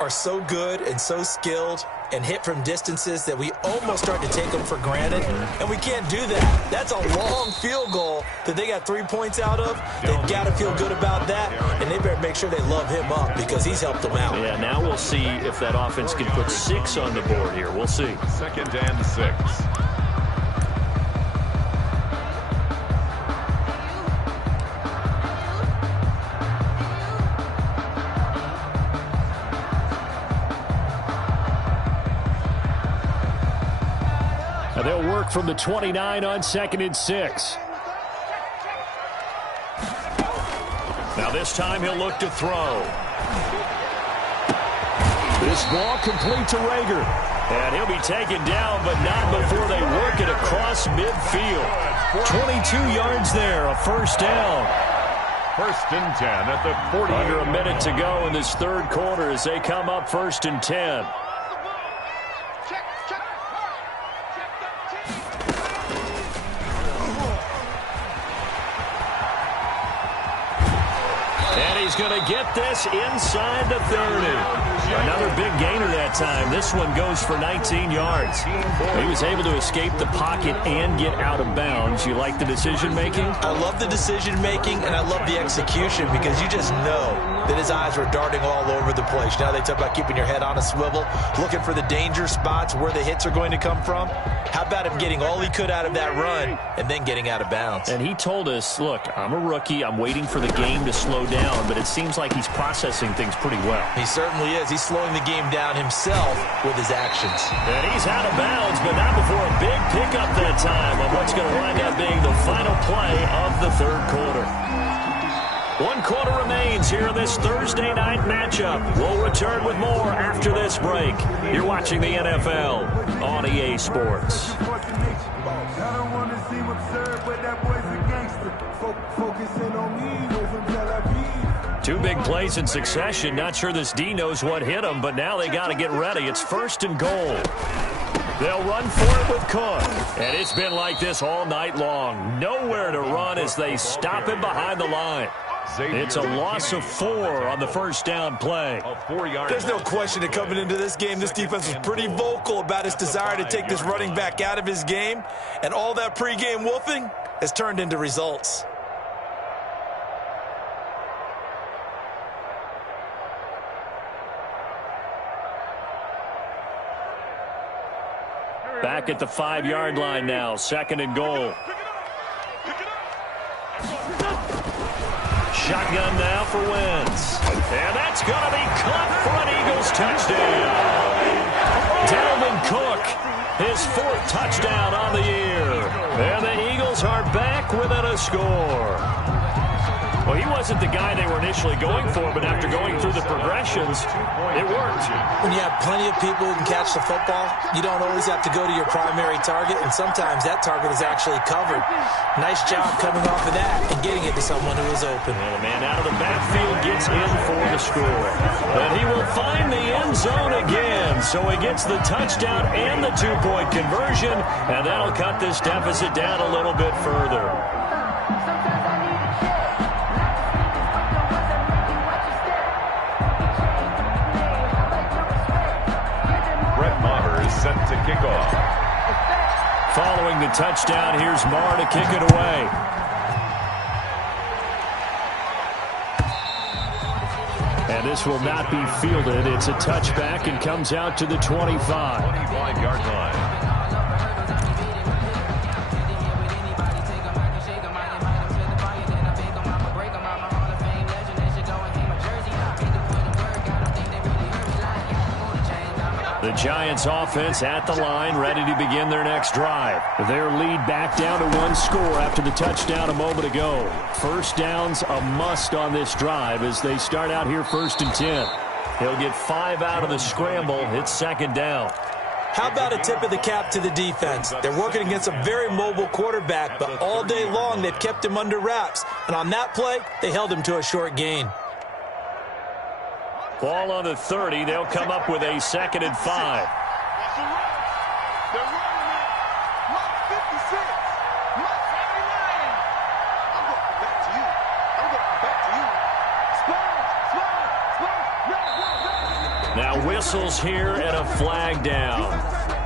are so good and so skilled and hit from distances that we almost start to take them for granted, and we can't do that. That's a long field goal that they got 3 points out of. They've got to feel good about that, and they better make sure they love him up because he's helped them out. Yeah, now we'll see if that offense can put 6 on the board here. We'll see. 2nd and 6. They'll work from the 29 on 2nd and 6. Now this time he'll look to throw. This ball complete to Rager. And he'll be taken down, but not before they work it across midfield. 22 yards there, a 1st down. 1st and 10 at the 40. Under a minute to go in this 3rd quarter as they come up 1st and 10. he's going to get this inside the 30. Another big gainer that time. This one goes for 19 yards. He was able to escape the pocket and get out of bounds. You like the decision-making? I love the decision-making, and I love the execution because you just know that his eyes were darting all over the place. You know, they talk about keeping your head on a swivel, looking for the danger spots where the hits are going to come from. How about him getting all he could out of that run and then getting out of bounds? And he told us, look, I'm a rookie. I'm waiting for the game to slow down, but it seems like he's processing things pretty well. He certainly is. He's slowing the game down himself with his actions. And he's out of bounds, but not before a big pickup that time on what's going to wind up being the final play of the third quarter. 1 quarter remains here in this Thursday night matchup. We'll return with more after this break. You're watching the NFL on EA Sports. Two big plays in succession. Not sure this D knows what hit him, but now they got to get ready. It's 1st and goal. They'll run for it with Cook. And it's been like this all night long. Nowhere to run as they stop him behind the line. It's a loss of 4 on the first down play. There's no question that coming into this game, this defense was pretty vocal about his desire to take this running back out of his game. And all that pregame wolfing has turned into results. Back at the 5-yard line now. 2nd and goal. Shotgun now for Wentz. And that's going to be caught for an Eagles touchdown. Dalvin Cook, his 4th touchdown on the year. And the Eagles are back within a score. Well, he wasn't the guy they were initially going for, but after going through the progressions, it worked. When you have plenty of people who can catch the football, you don't always have to go to your primary target, and sometimes that target is actually covered. Nice job coming off of that and getting it to someone who is open. And the man out of the backfield gets in for the score. But he will find the end zone again, so he gets the touchdown and the 2-point conversion, and that'll cut this deficit down a little bit further. Set to kick off. Following the touchdown, here's Marr to kick it away. And this will not be fielded. It's a touchback and comes out to the 25. 25-yard line. The Giants offense at the line, ready to begin their next drive. Their lead back down to 1 score after the touchdown a moment ago. First down's a must on this drive as they start out here 1st and 10. He'll get 5 out of the scramble. It's 2nd down. How about a tip of the cap to the defense? They're working against a very mobile quarterback, but all day long they've kept him under wraps. And on that play, they held him to a short gain. Ball on the 30. They'll come up with a 2nd and 5. Now whistles here and a flag down.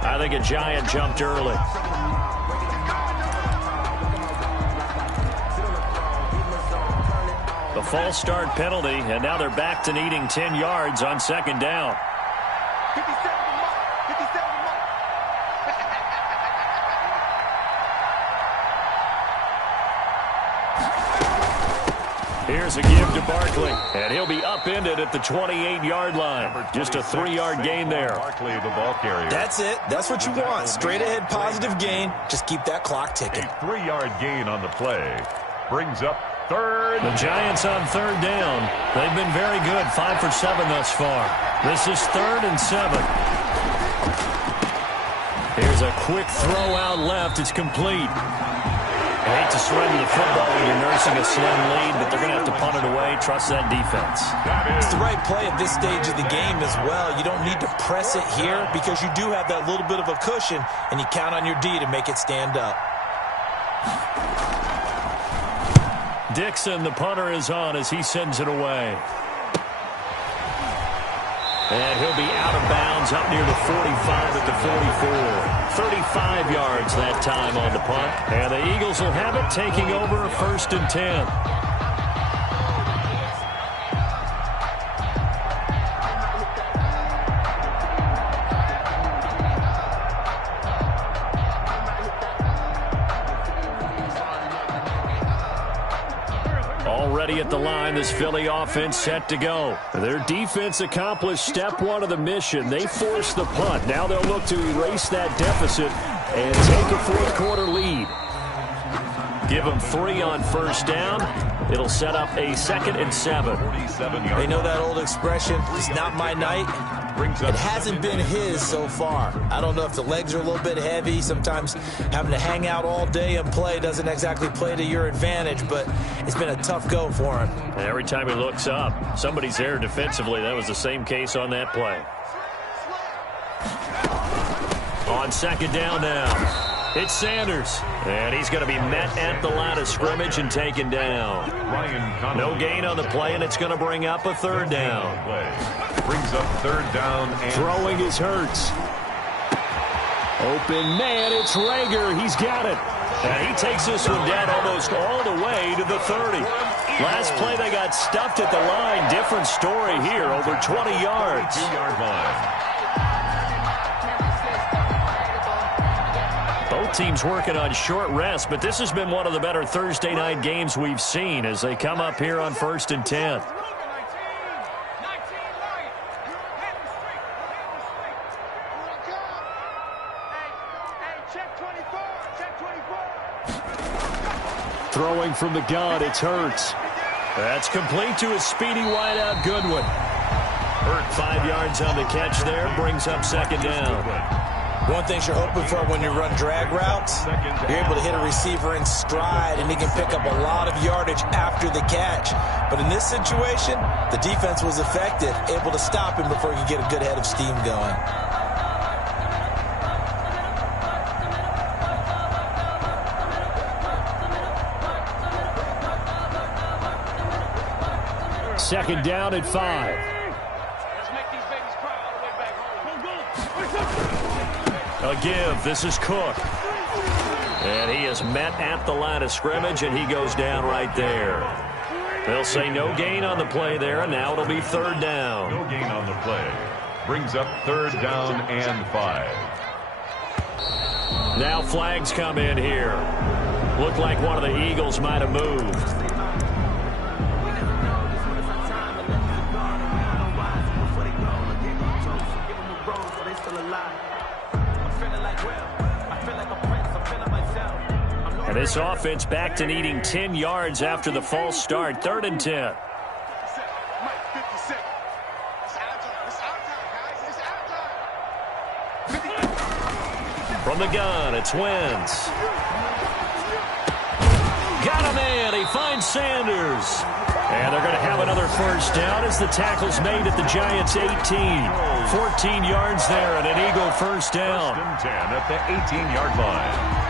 I think a Giant jumped early. A false start penalty, and now they're back to needing 10 yards on 2nd down. Here's a give to Barkley, and he'll be upended at the 28-yard line. Just a 3-yard gain there. Barkley, the ball carrier. That's it. That's what you want. Straight ahead positive gain. Just keep that clock ticking. A 3-yard gain on the play. Brings up 3rd. The Giants on 3rd down. They've been very good, 5 for 7 thus far. This is 3rd and 7. Here's a quick throw out left. It's complete. I hate to surrender the football when you're nursing a slim lead, but they're going to have to punt it away. Trust that defense. It's the right play at this stage of the game as well. You don't need to press it here because you do have that little bit of a cushion, and you count on your D to make it stand up. Dixon, the punter, is on as he sends it away. And he'll be out of bounds up near the 45 at the 44. 35 yards that time on the punt. And the Eagles will have it, taking over 1st and 10. Already at the line, this Philly offense set to go. Their defense accomplished step one of the mission. They forced the punt. Now they'll look to erase that deficit and take a fourth-quarter lead. Give them 3 on 1st down. It'll set up a 2nd and 7. They know that old expression, it's not my night. It hasn't been his so far. I don't know if the legs are a little bit heavy. Sometimes having to hang out all day and play doesn't exactly play to your advantage, but it's been a tough go for him. And every time he looks up, somebody's there defensively. That was the same case on that play. On 2nd down now. It's Sanders, and he's going to be met at the line of scrimmage and taken down. No gain on the play, and it's going to bring up a 3rd down. Brings up 3rd down. And throwing is Hurts. Open man, it's Rager. He's got it. And he takes this one down almost all the way to the 30. Last play, they got stuffed at the line. Different story here, over 20 yards. 2-yard line. Both teams working on short rest, but this has been one of the better Thursday night games we've seen as they come up here on 1st and 10. Throwing from the gun, it's Hurts. That's complete to his speedy wideout, Goodwin. Hurt 5 yards on the catch there, brings up 2nd down. One thing you're hoping for when you run drag routes, you're able to hit a receiver in stride, and he can pick up a lot of yardage after the catch. But in this situation, the defense was effective, able to stop him before he could get a good head of steam going. Second down at 5. A give. This is Cook. And he is met at the line of scrimmage, and he goes down right there. They'll say no gain on the play there, and now it'll be 3rd down. No gain on the play. Brings up 3rd down and 5. Now flags come in here. Looked like one of the Eagles might have moved. And this offense back to needing 10 yards after the false start. 3rd and 10. From the gun, it's Wentz. Got him in. He finds Sanders. And they're going to have another 1st down as the tackle's made at the Giants' 18. 14 yards there and an Eagle 1st down. 1st and 10 at the 18-yard line.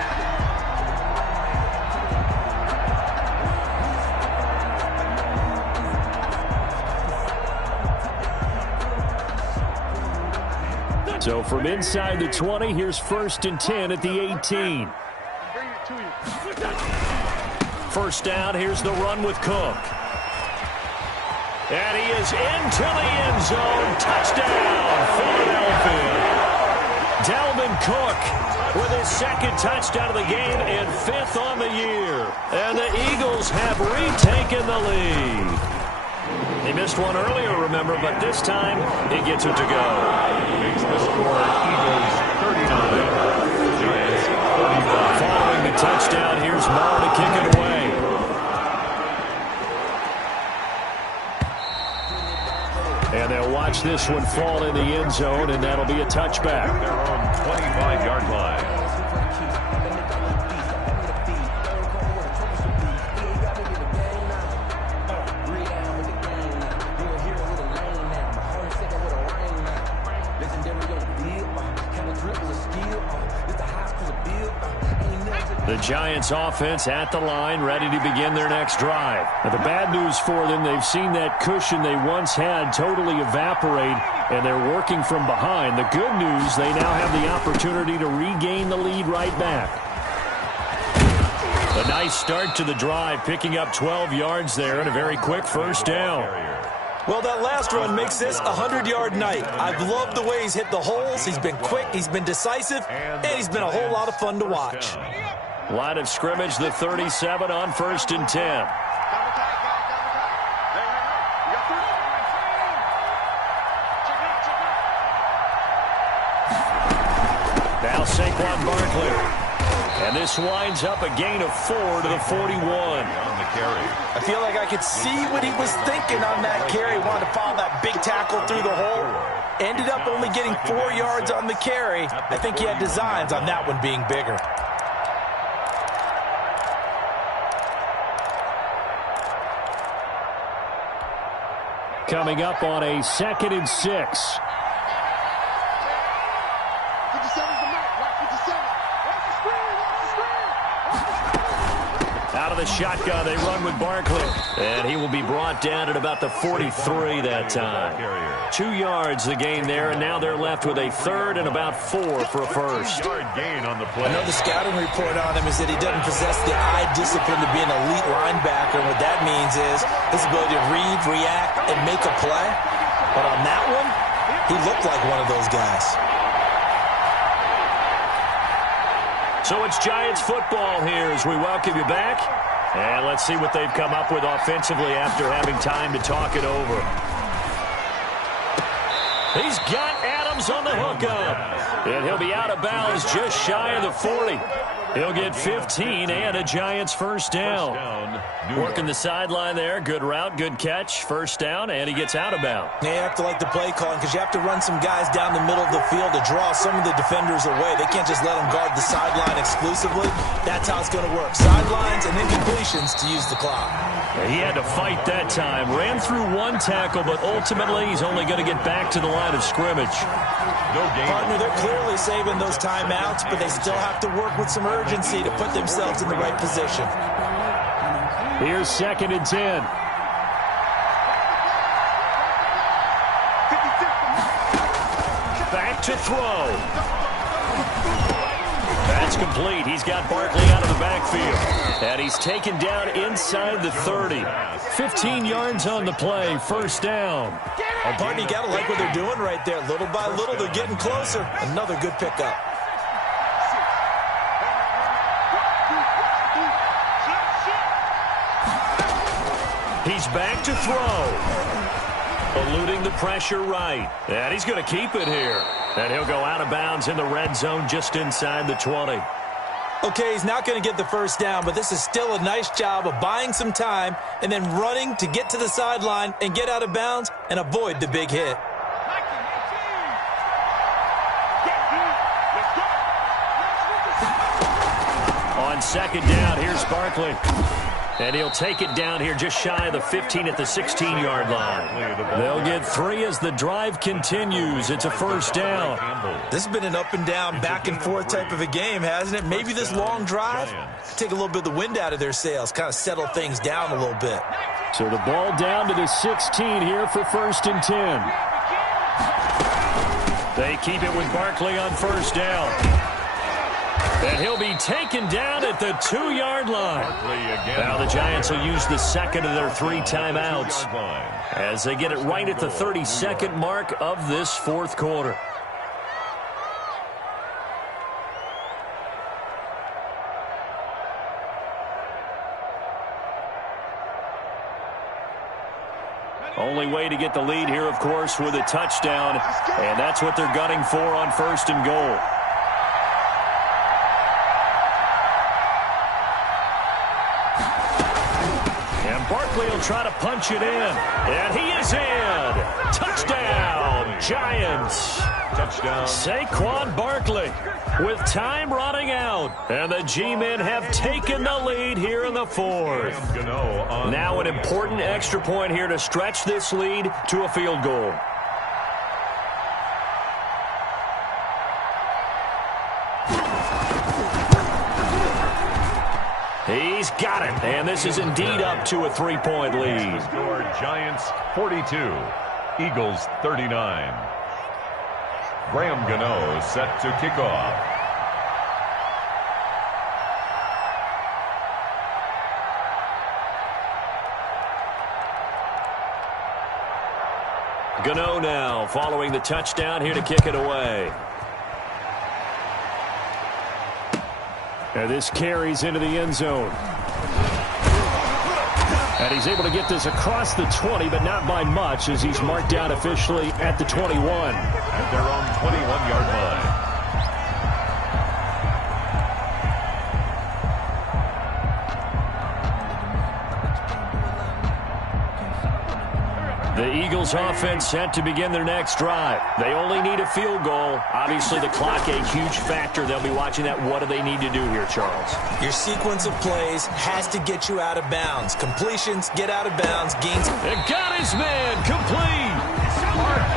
So from inside the 20, here's 1st and 10 at the 18. 1st down, here's the run with Cook. And he is into the end zone. Touchdown, Philadelphia. Dalvin Cook with his 2nd touchdown of the game and 5th on the year. And the Eagles have retaken the lead. He missed one earlier, remember, but this time he gets it to go. Makes the score Eagles 39, Giants 35. Following the touchdown, here's Moore to kick it away. And they'll watch this one fall in the end zone, and that'll be a touchback. Their own 25-yard line. The Giants offense at the line, ready to begin their next drive. Now, the bad news for them, they've seen that cushion they once had totally evaporate, and they're working from behind. The good news, they now have the opportunity to regain the lead right back. A nice start to the drive, picking up 12 yards there and a very quick first down. Well, that last run makes this a 100-yard night. I've loved the way he's hit the holes. He's been quick, he's been decisive, and he's been a whole lot of fun to watch. Line of scrimmage, the 37 on 1st and 10. Now Saquon Barkley. And this winds up a gain of 4 to the 41. On the carry. I feel like I could see what he was thinking on that carry. Wanted to follow that big tackle through the hole. Ended up only getting 4 yards on the carry. I think he had designs on that one being bigger. Coming up on a 2nd and 6. Out of the shotgun, they run with Barkley. And he will be brought down at about the 43 that time. 2 yards the gain there, and now they're left with a 3rd and about 4 for a first. Yard gain on the play. I know the scouting report on him is that he doesn't possess the eye discipline to be an elite linebacker. What that means is his ability to read, react, and make a play. But on that one, he looked like one of those guys. So it's Giants football here as we welcome you back. And let's see what they've come up with offensively after having time to talk it over. He's got Adams on the hookup. And he'll be out of bounds just shy of the 40. He'll get 15 and a Giants first down. Working the sideline there. Good route, good catch. First down, and he gets out of bounds. You have to like the play calling because you have to run some guys down the middle of the field to draw some of the defenders away. They can't just let them guard the sideline exclusively. That's how it's going to work. Sidelines and incompletions to use the clock. He had to fight that time. Ran through one tackle, but ultimately he's only going to get back to the line of scrimmage. No gain. Partner, they're clearly saving those timeouts, but they still have to work with some urgency to put themselves in the right position. Here's 2nd and 10. Back to throw. That's complete. He's got Barkley out of the backfield. And he's taken down inside the 30. 15 yards on the play. First down. Oh, partner, you got to like what they're doing right there. Little by little, they're getting closer. Another good pickup. He's back to throw. Eluding the pressure right. And he's going to keep it here. And he'll go out of bounds in the red zone just inside the 20. Okay, he's not going to get the first down, but this is still a nice job of buying some time and then running to get to the sideline and get out of bounds and avoid the big hit. On 2nd down, here's Barkley. And he'll take it down here just shy of the 15 at the 16-yard line. They'll get 3 as the drive continues. It's a first down. This has been an up and down, back and forth type of a game, hasn't it? Maybe this long drive take a little bit of the wind out of their sails, kind of settle things down a little bit. So the ball down to the 16 here for 1st and 10. They keep it with Barkley on first down. And he'll be taken down at the 2-yard line. Now the Giants will use the second of their 3 timeouts as they get it right at the 32nd mark of this 4th quarter. Only way to get the lead here, of course, with a touchdown. And that's what they're gunning for on 1st and goal. Barkley will try to punch it in. And he is in. Touchdown, Giants. Touchdown. Saquon Barkley with time running out. And the G-men have taken the lead here in the 4th. Now an important extra point here to stretch this lead to a field goal. He's got it, and this is indeed up to a 3-point lead. Score Giants 42, Eagles 39. Graham Gano set to kick off. Gano now following the touchdown here to kick it away. And this carries into the end zone. And he's able to get this across the 20, but not by much as he's marked down officially at the 21. At their own 21-yard line. The Eagles offense set to begin their next drive. They only need a field goal. Obviously, the clock a huge factor. They'll be watching that. What do they need to do here, Charles? Your sequence of plays has to get you out of bounds. Completions, get out of bounds, gains. And got his man complete.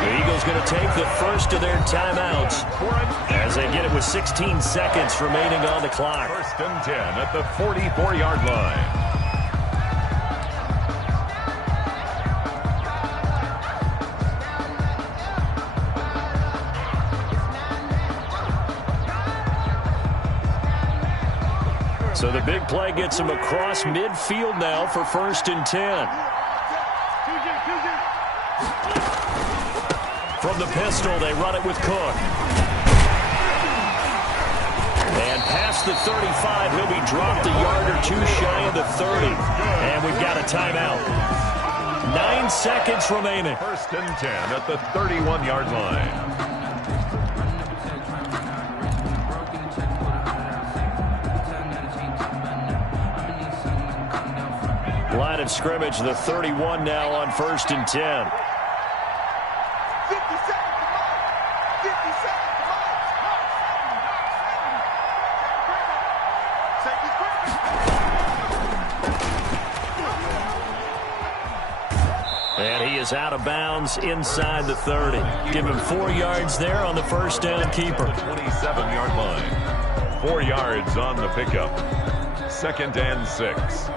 The Eagles going to take the first of their timeouts as they get it with 16 seconds remaining on the clock. 1st and 10 at the 44-yard line. So the big play gets him across midfield now for 1st and 10. From the pistol, they run it with Cook. And past the 35, he'll be dropped a yard or two shy of the 30. And we've got a timeout. 9 seconds remaining. 1st and 10 at the 31-yard line. Line of scrimmage, the 31 now on 1st and 10. 50 seconds, come on. 50 seconds, come on. And he is out of bounds inside the 30. Give him 4 yards there on the first down keeper. 27-yard line. 4 yards on the pickup. 2nd and 6.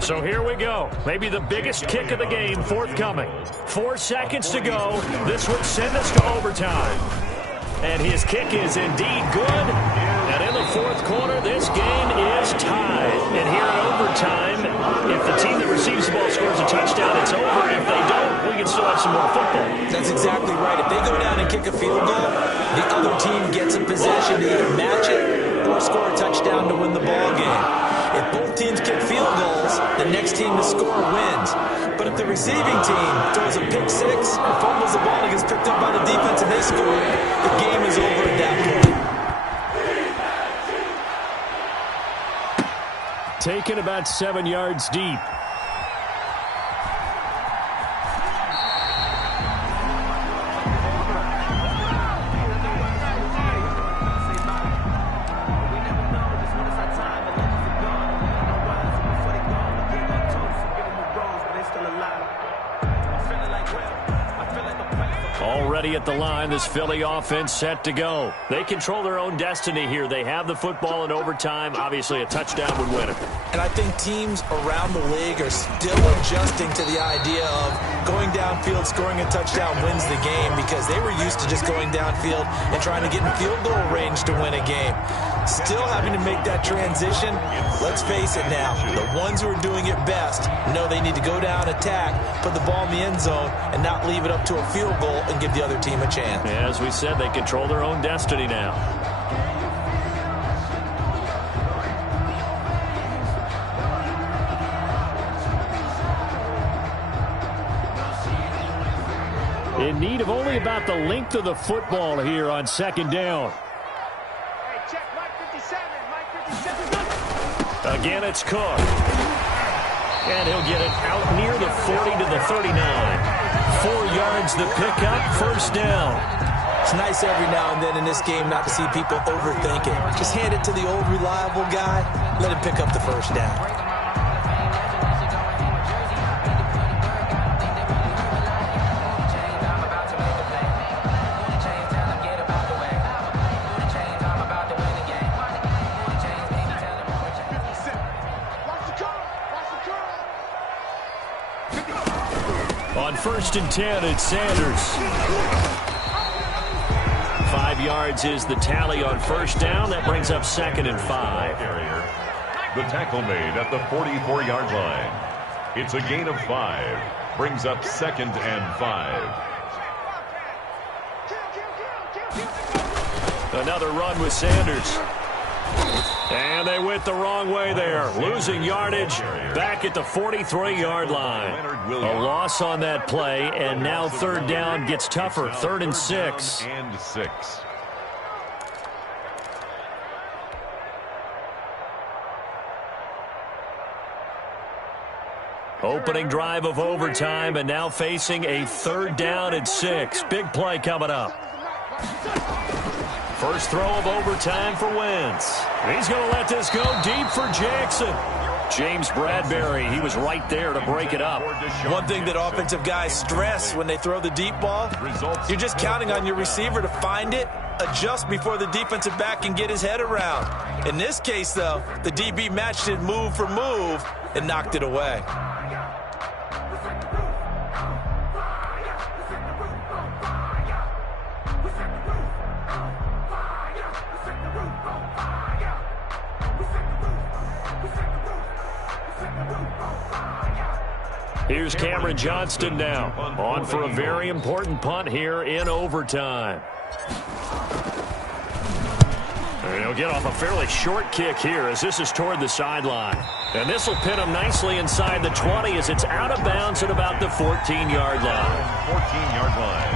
So here we go. Maybe the biggest kick of the game forthcoming. 4 seconds to go. This would send us to overtime. And his kick is indeed good. And in the 4th quarter, this game is tied. And here in overtime, if the team that receives the ball scores a touchdown, it's over. If they don't, we can still have some more football. That's exactly right. If they go down and kick a field goal, the other team gets a possession to either match it or score a touchdown to win the ball game. If both teams kick field goals, the next team to score wins. But if the receiving team throws a pick six or fumbles the ball and gets picked up by the defense and they score, the game is over at that point. Taken about 7 yards deep. Already at the line, this Philly offense set to go. They control their own destiny here. They have the football in overtime. Obviously, a touchdown would win it. And I think teams around the league are still adjusting to the idea of going downfield, scoring a touchdown wins the game because they were used to just going downfield and trying to get in field goal range to win a game. Still having to make that transition. Let's face it now, the ones who are doing it best know they need to go down, attack, put the ball in the end zone, and not leave it up to a field goal and give the other team a chance. As we said, they control their own destiny now. In need of only about the length of the football here on 2nd down. Hey, check Mike 57. Mike 57. Again, it's Cook. And he'll get it out near the 40 to the 39. 4 yards the pickup, 1st down. It's nice every now and then in this game not to see people overthink it. Just hand it to the old reliable guy, let him pick up the 1st down. first and 10. It's Sanders. 5 yards is the tally on first down. That brings up 2nd and 5. The tackle made at the 44-yard line. It's a gain of 5. Brings up 2nd and 5. Another run with Sanders. And they went the wrong way there. Losing yardage back at the 43-yard line. A loss on that play, and now 3rd down gets tougher. 3rd and 6. And 6. Opening drive of overtime, and now facing a 3rd down and 6. Big play coming up. First throw of overtime for Wentz. He's going to let this go deep for Jackson. James Bradbury, he was right there to break it up. One thing that offensive guys stress when they throw the deep ball, you're just counting on your receiver to find it, adjust before the defensive back can get his head around. In this case, though, the DB matched it move for move and knocked it away. Here's Cameron Johnston now, on for a very important punt here in overtime. And he'll get off a fairly short kick here as this is toward the sideline. And this will pin him nicely inside the 20 as it's out of bounds at about the 14-yard line. 14-yard line.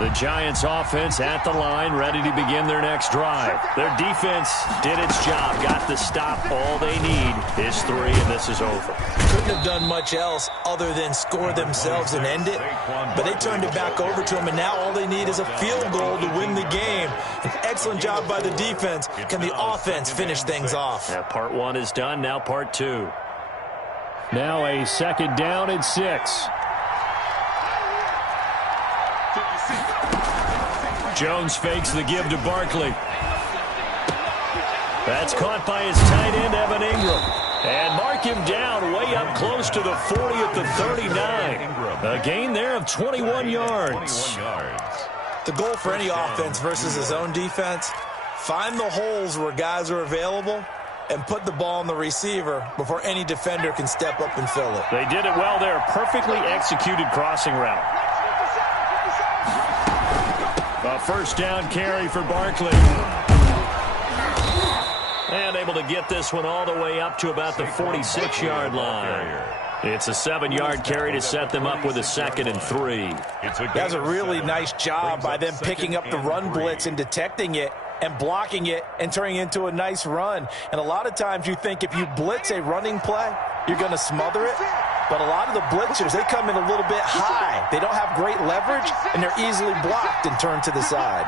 The Giants offense at the line, ready to begin their next drive. Their defense did its job, got the stop. All they need is 3, and this is over. Couldn't have done much else other than score themselves and end it, but they turned it back over to him, and now all they need is a field goal to win the game. An excellent job by the defense. Can the offense finish things off? Yeah, part 1 is done, now part 2. Now a 2nd down and 6. Jones fakes the give to Barkley. That's caught by his tight end, Evan Ingram. And mark him down way up close to the 40 at the 39. A gain there of 21 yards. The goal for any offense versus his own defense, find the holes where guys are available and put the ball on the receiver before any defender can step up and fill it. They did it well there. Perfectly executed crossing route. A first down carry for Barkley. And able to get this one all the way up to about the 46-yard line. It's a 7-yard carry to set them up with a 2nd and 3. That's a really nice job by them picking up the run blitz and detecting it and blocking it and turning it into a nice run. And a lot of times you think if you blitz a running play, you're going to smother it. But a lot of the blitzers, they come in a little bit high. They don't have great leverage, and they're easily blocked and turned to the side.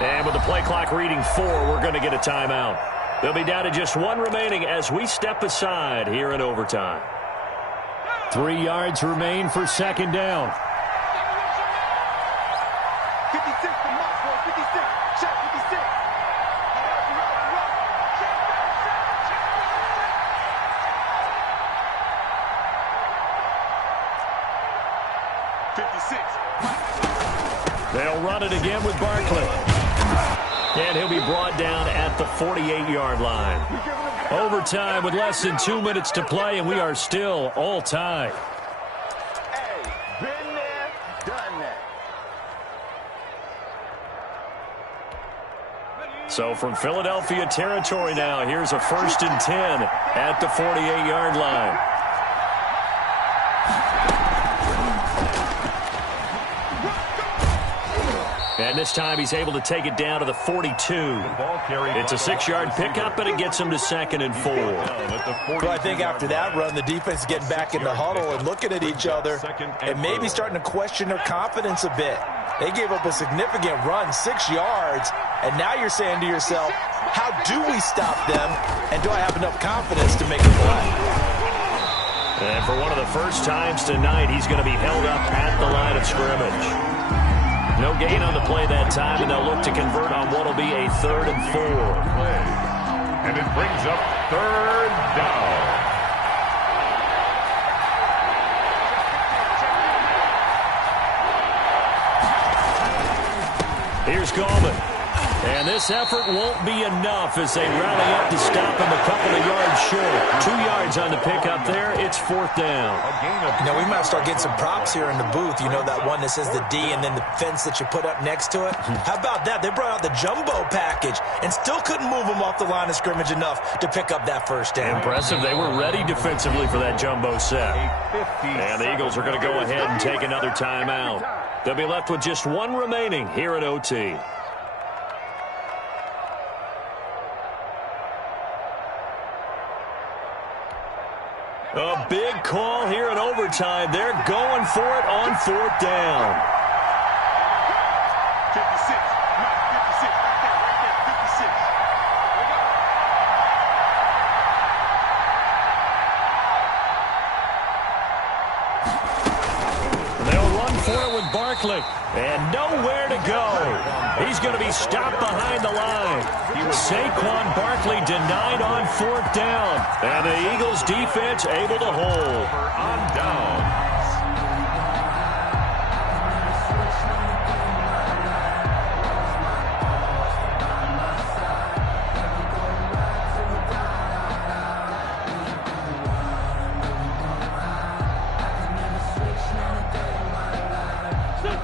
And with the play clock reading 4, we're going to get a timeout. They'll be down to just 1 remaining as we step aside here in overtime. 3 yards remain for 2nd down. 56 to Mark, 56. Check 56. 56. They'll run it again with Barkley. And he'll be brought down at the 48-yard line. Overtime with less than 2 minutes to play, and we are still all tied. Hey, been there, done that. So from Philadelphia territory now, here's a 1st and 10 at the 48-yard line. And this time he's able to take it down to the 42. It's a 6-yard pickup, but it gets him to 2nd and 4. Well, I think after that run, the defense getting back in the huddle and looking at each other and maybe starting to question their confidence a bit. They gave up a significant run, 6 yards, and now you're saying to yourself, how do we stop them, and do I have enough confidence to make a play? And for one of the first times tonight, he's going to be held up at the line of scrimmage. No gain on the play that time, and they'll look to convert on what will be a 3rd and 4. And it brings up 3rd down. Here's Gallman. And this effort won't be enough as they rally up to stop him a couple of yards short. 2 yards on the pickup there. It's 4th down. You know, we might start getting some props here in the booth. You know, that one that says the D and then the fence that you put up next to it? How about that? They brought out the jumbo package and still couldn't move them off the line of scrimmage enough to pick up that 1st down. Impressive. They were ready defensively for that jumbo set. And the Eagles are going to go ahead and take another timeout. They'll be left with just one remaining here at OT. A big call here in overtime. They're going for it on 4th down. 56. 56. Right there. 56. They'll run for it with Barkley. And nowhere to go. He's going to be stopped behind the line. Saquon Barkley denied on 4th down. And the Eagles defense able to hold. On down.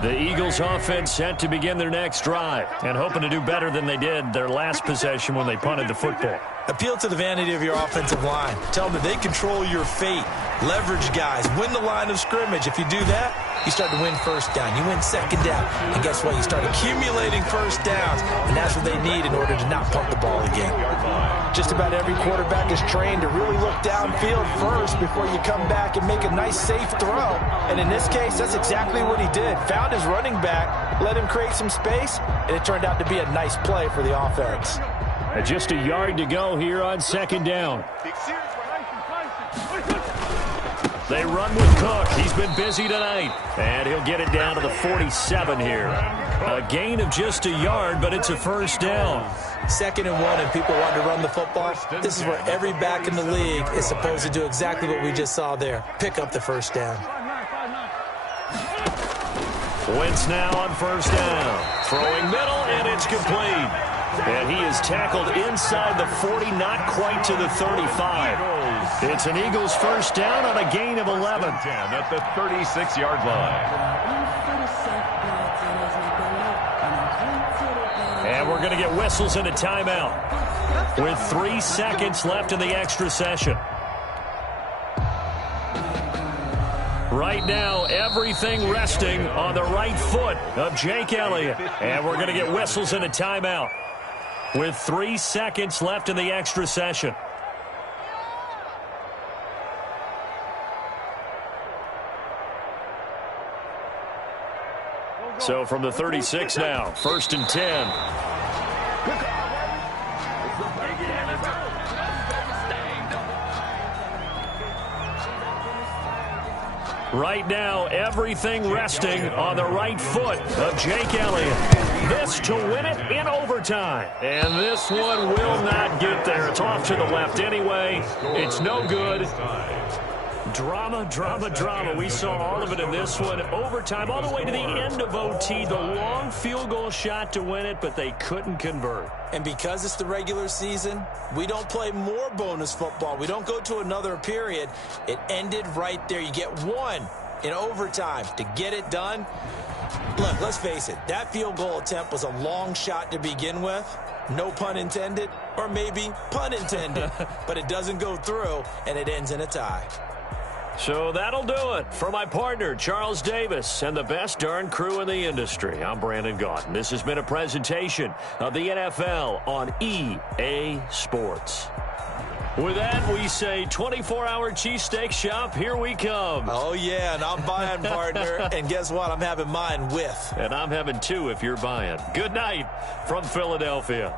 The Eagles offense set to begin their next drive and hoping to do better than they did their last possession when they punted the football. Appeal to the vanity of your offensive line. Tell them that they control your fate. Leverage guys. Win the line of scrimmage. If you do that, you start to win 1st down. You win 2nd down. And guess what? You start accumulating 1st downs. And that's what they need in order to not punt the ball again. Just about every quarterback is trained to really look downfield first before you come back and make a nice, safe throw. And in this case, that's exactly what he did. Found his running back, let him create some space, and it turned out to be a nice play for the offense. Just a yard to go here on 2nd down. They run with Cook. He's been busy tonight. And he'll get it down to the 47 here. A gain of just a yard, but it's a 1st down. 2nd and 1, and people want to run the football. This is where every back in the league is supposed to do exactly what we just saw there. Pick up the 1st down. Wentz now on 1st down. Throwing middle, and it's complete. And he is tackled inside the 40, not quite to the 35. It's an Eagles 1st down on a gain of 11. 10 at the 36-yard line. And we're going to get whistles and a timeout with 3 seconds left in the extra session. Right now, everything resting on the right foot of Jake Elliott. And we're going to get whistles and a timeout with 3 seconds left in the extra session. So from the 36 now, 1st and 10. Right now, everything resting on the right foot of Jake Elliott. This to win it in overtime. And this one will not get there. It's off to the left anyway. It's no good. Drama, drama, drama. We saw all of it in this one. Overtime, all the way to the end of OT. The long field goal shot to win it, but they couldn't convert. And because it's the regular season, we don't play more bonus football. We don't go to another period. It ended right there. You get one in overtime to get it done. Look, let's face it. That field goal attempt was a long shot to begin with. No pun intended, or maybe pun intended. But it doesn't go through, and it ends in a tie. So that'll do it for my partner, Charles Davis, and the best darn crew in the industry. I'm Brandon Gaudin. This has been a presentation of the NFL on EA Sports. With that, we say 24-hour cheesesteak shop, here we come. Oh, yeah, and I'm buying, partner. And guess what? I'm having mine with. And I'm having two if you're buying. Good night from Philadelphia.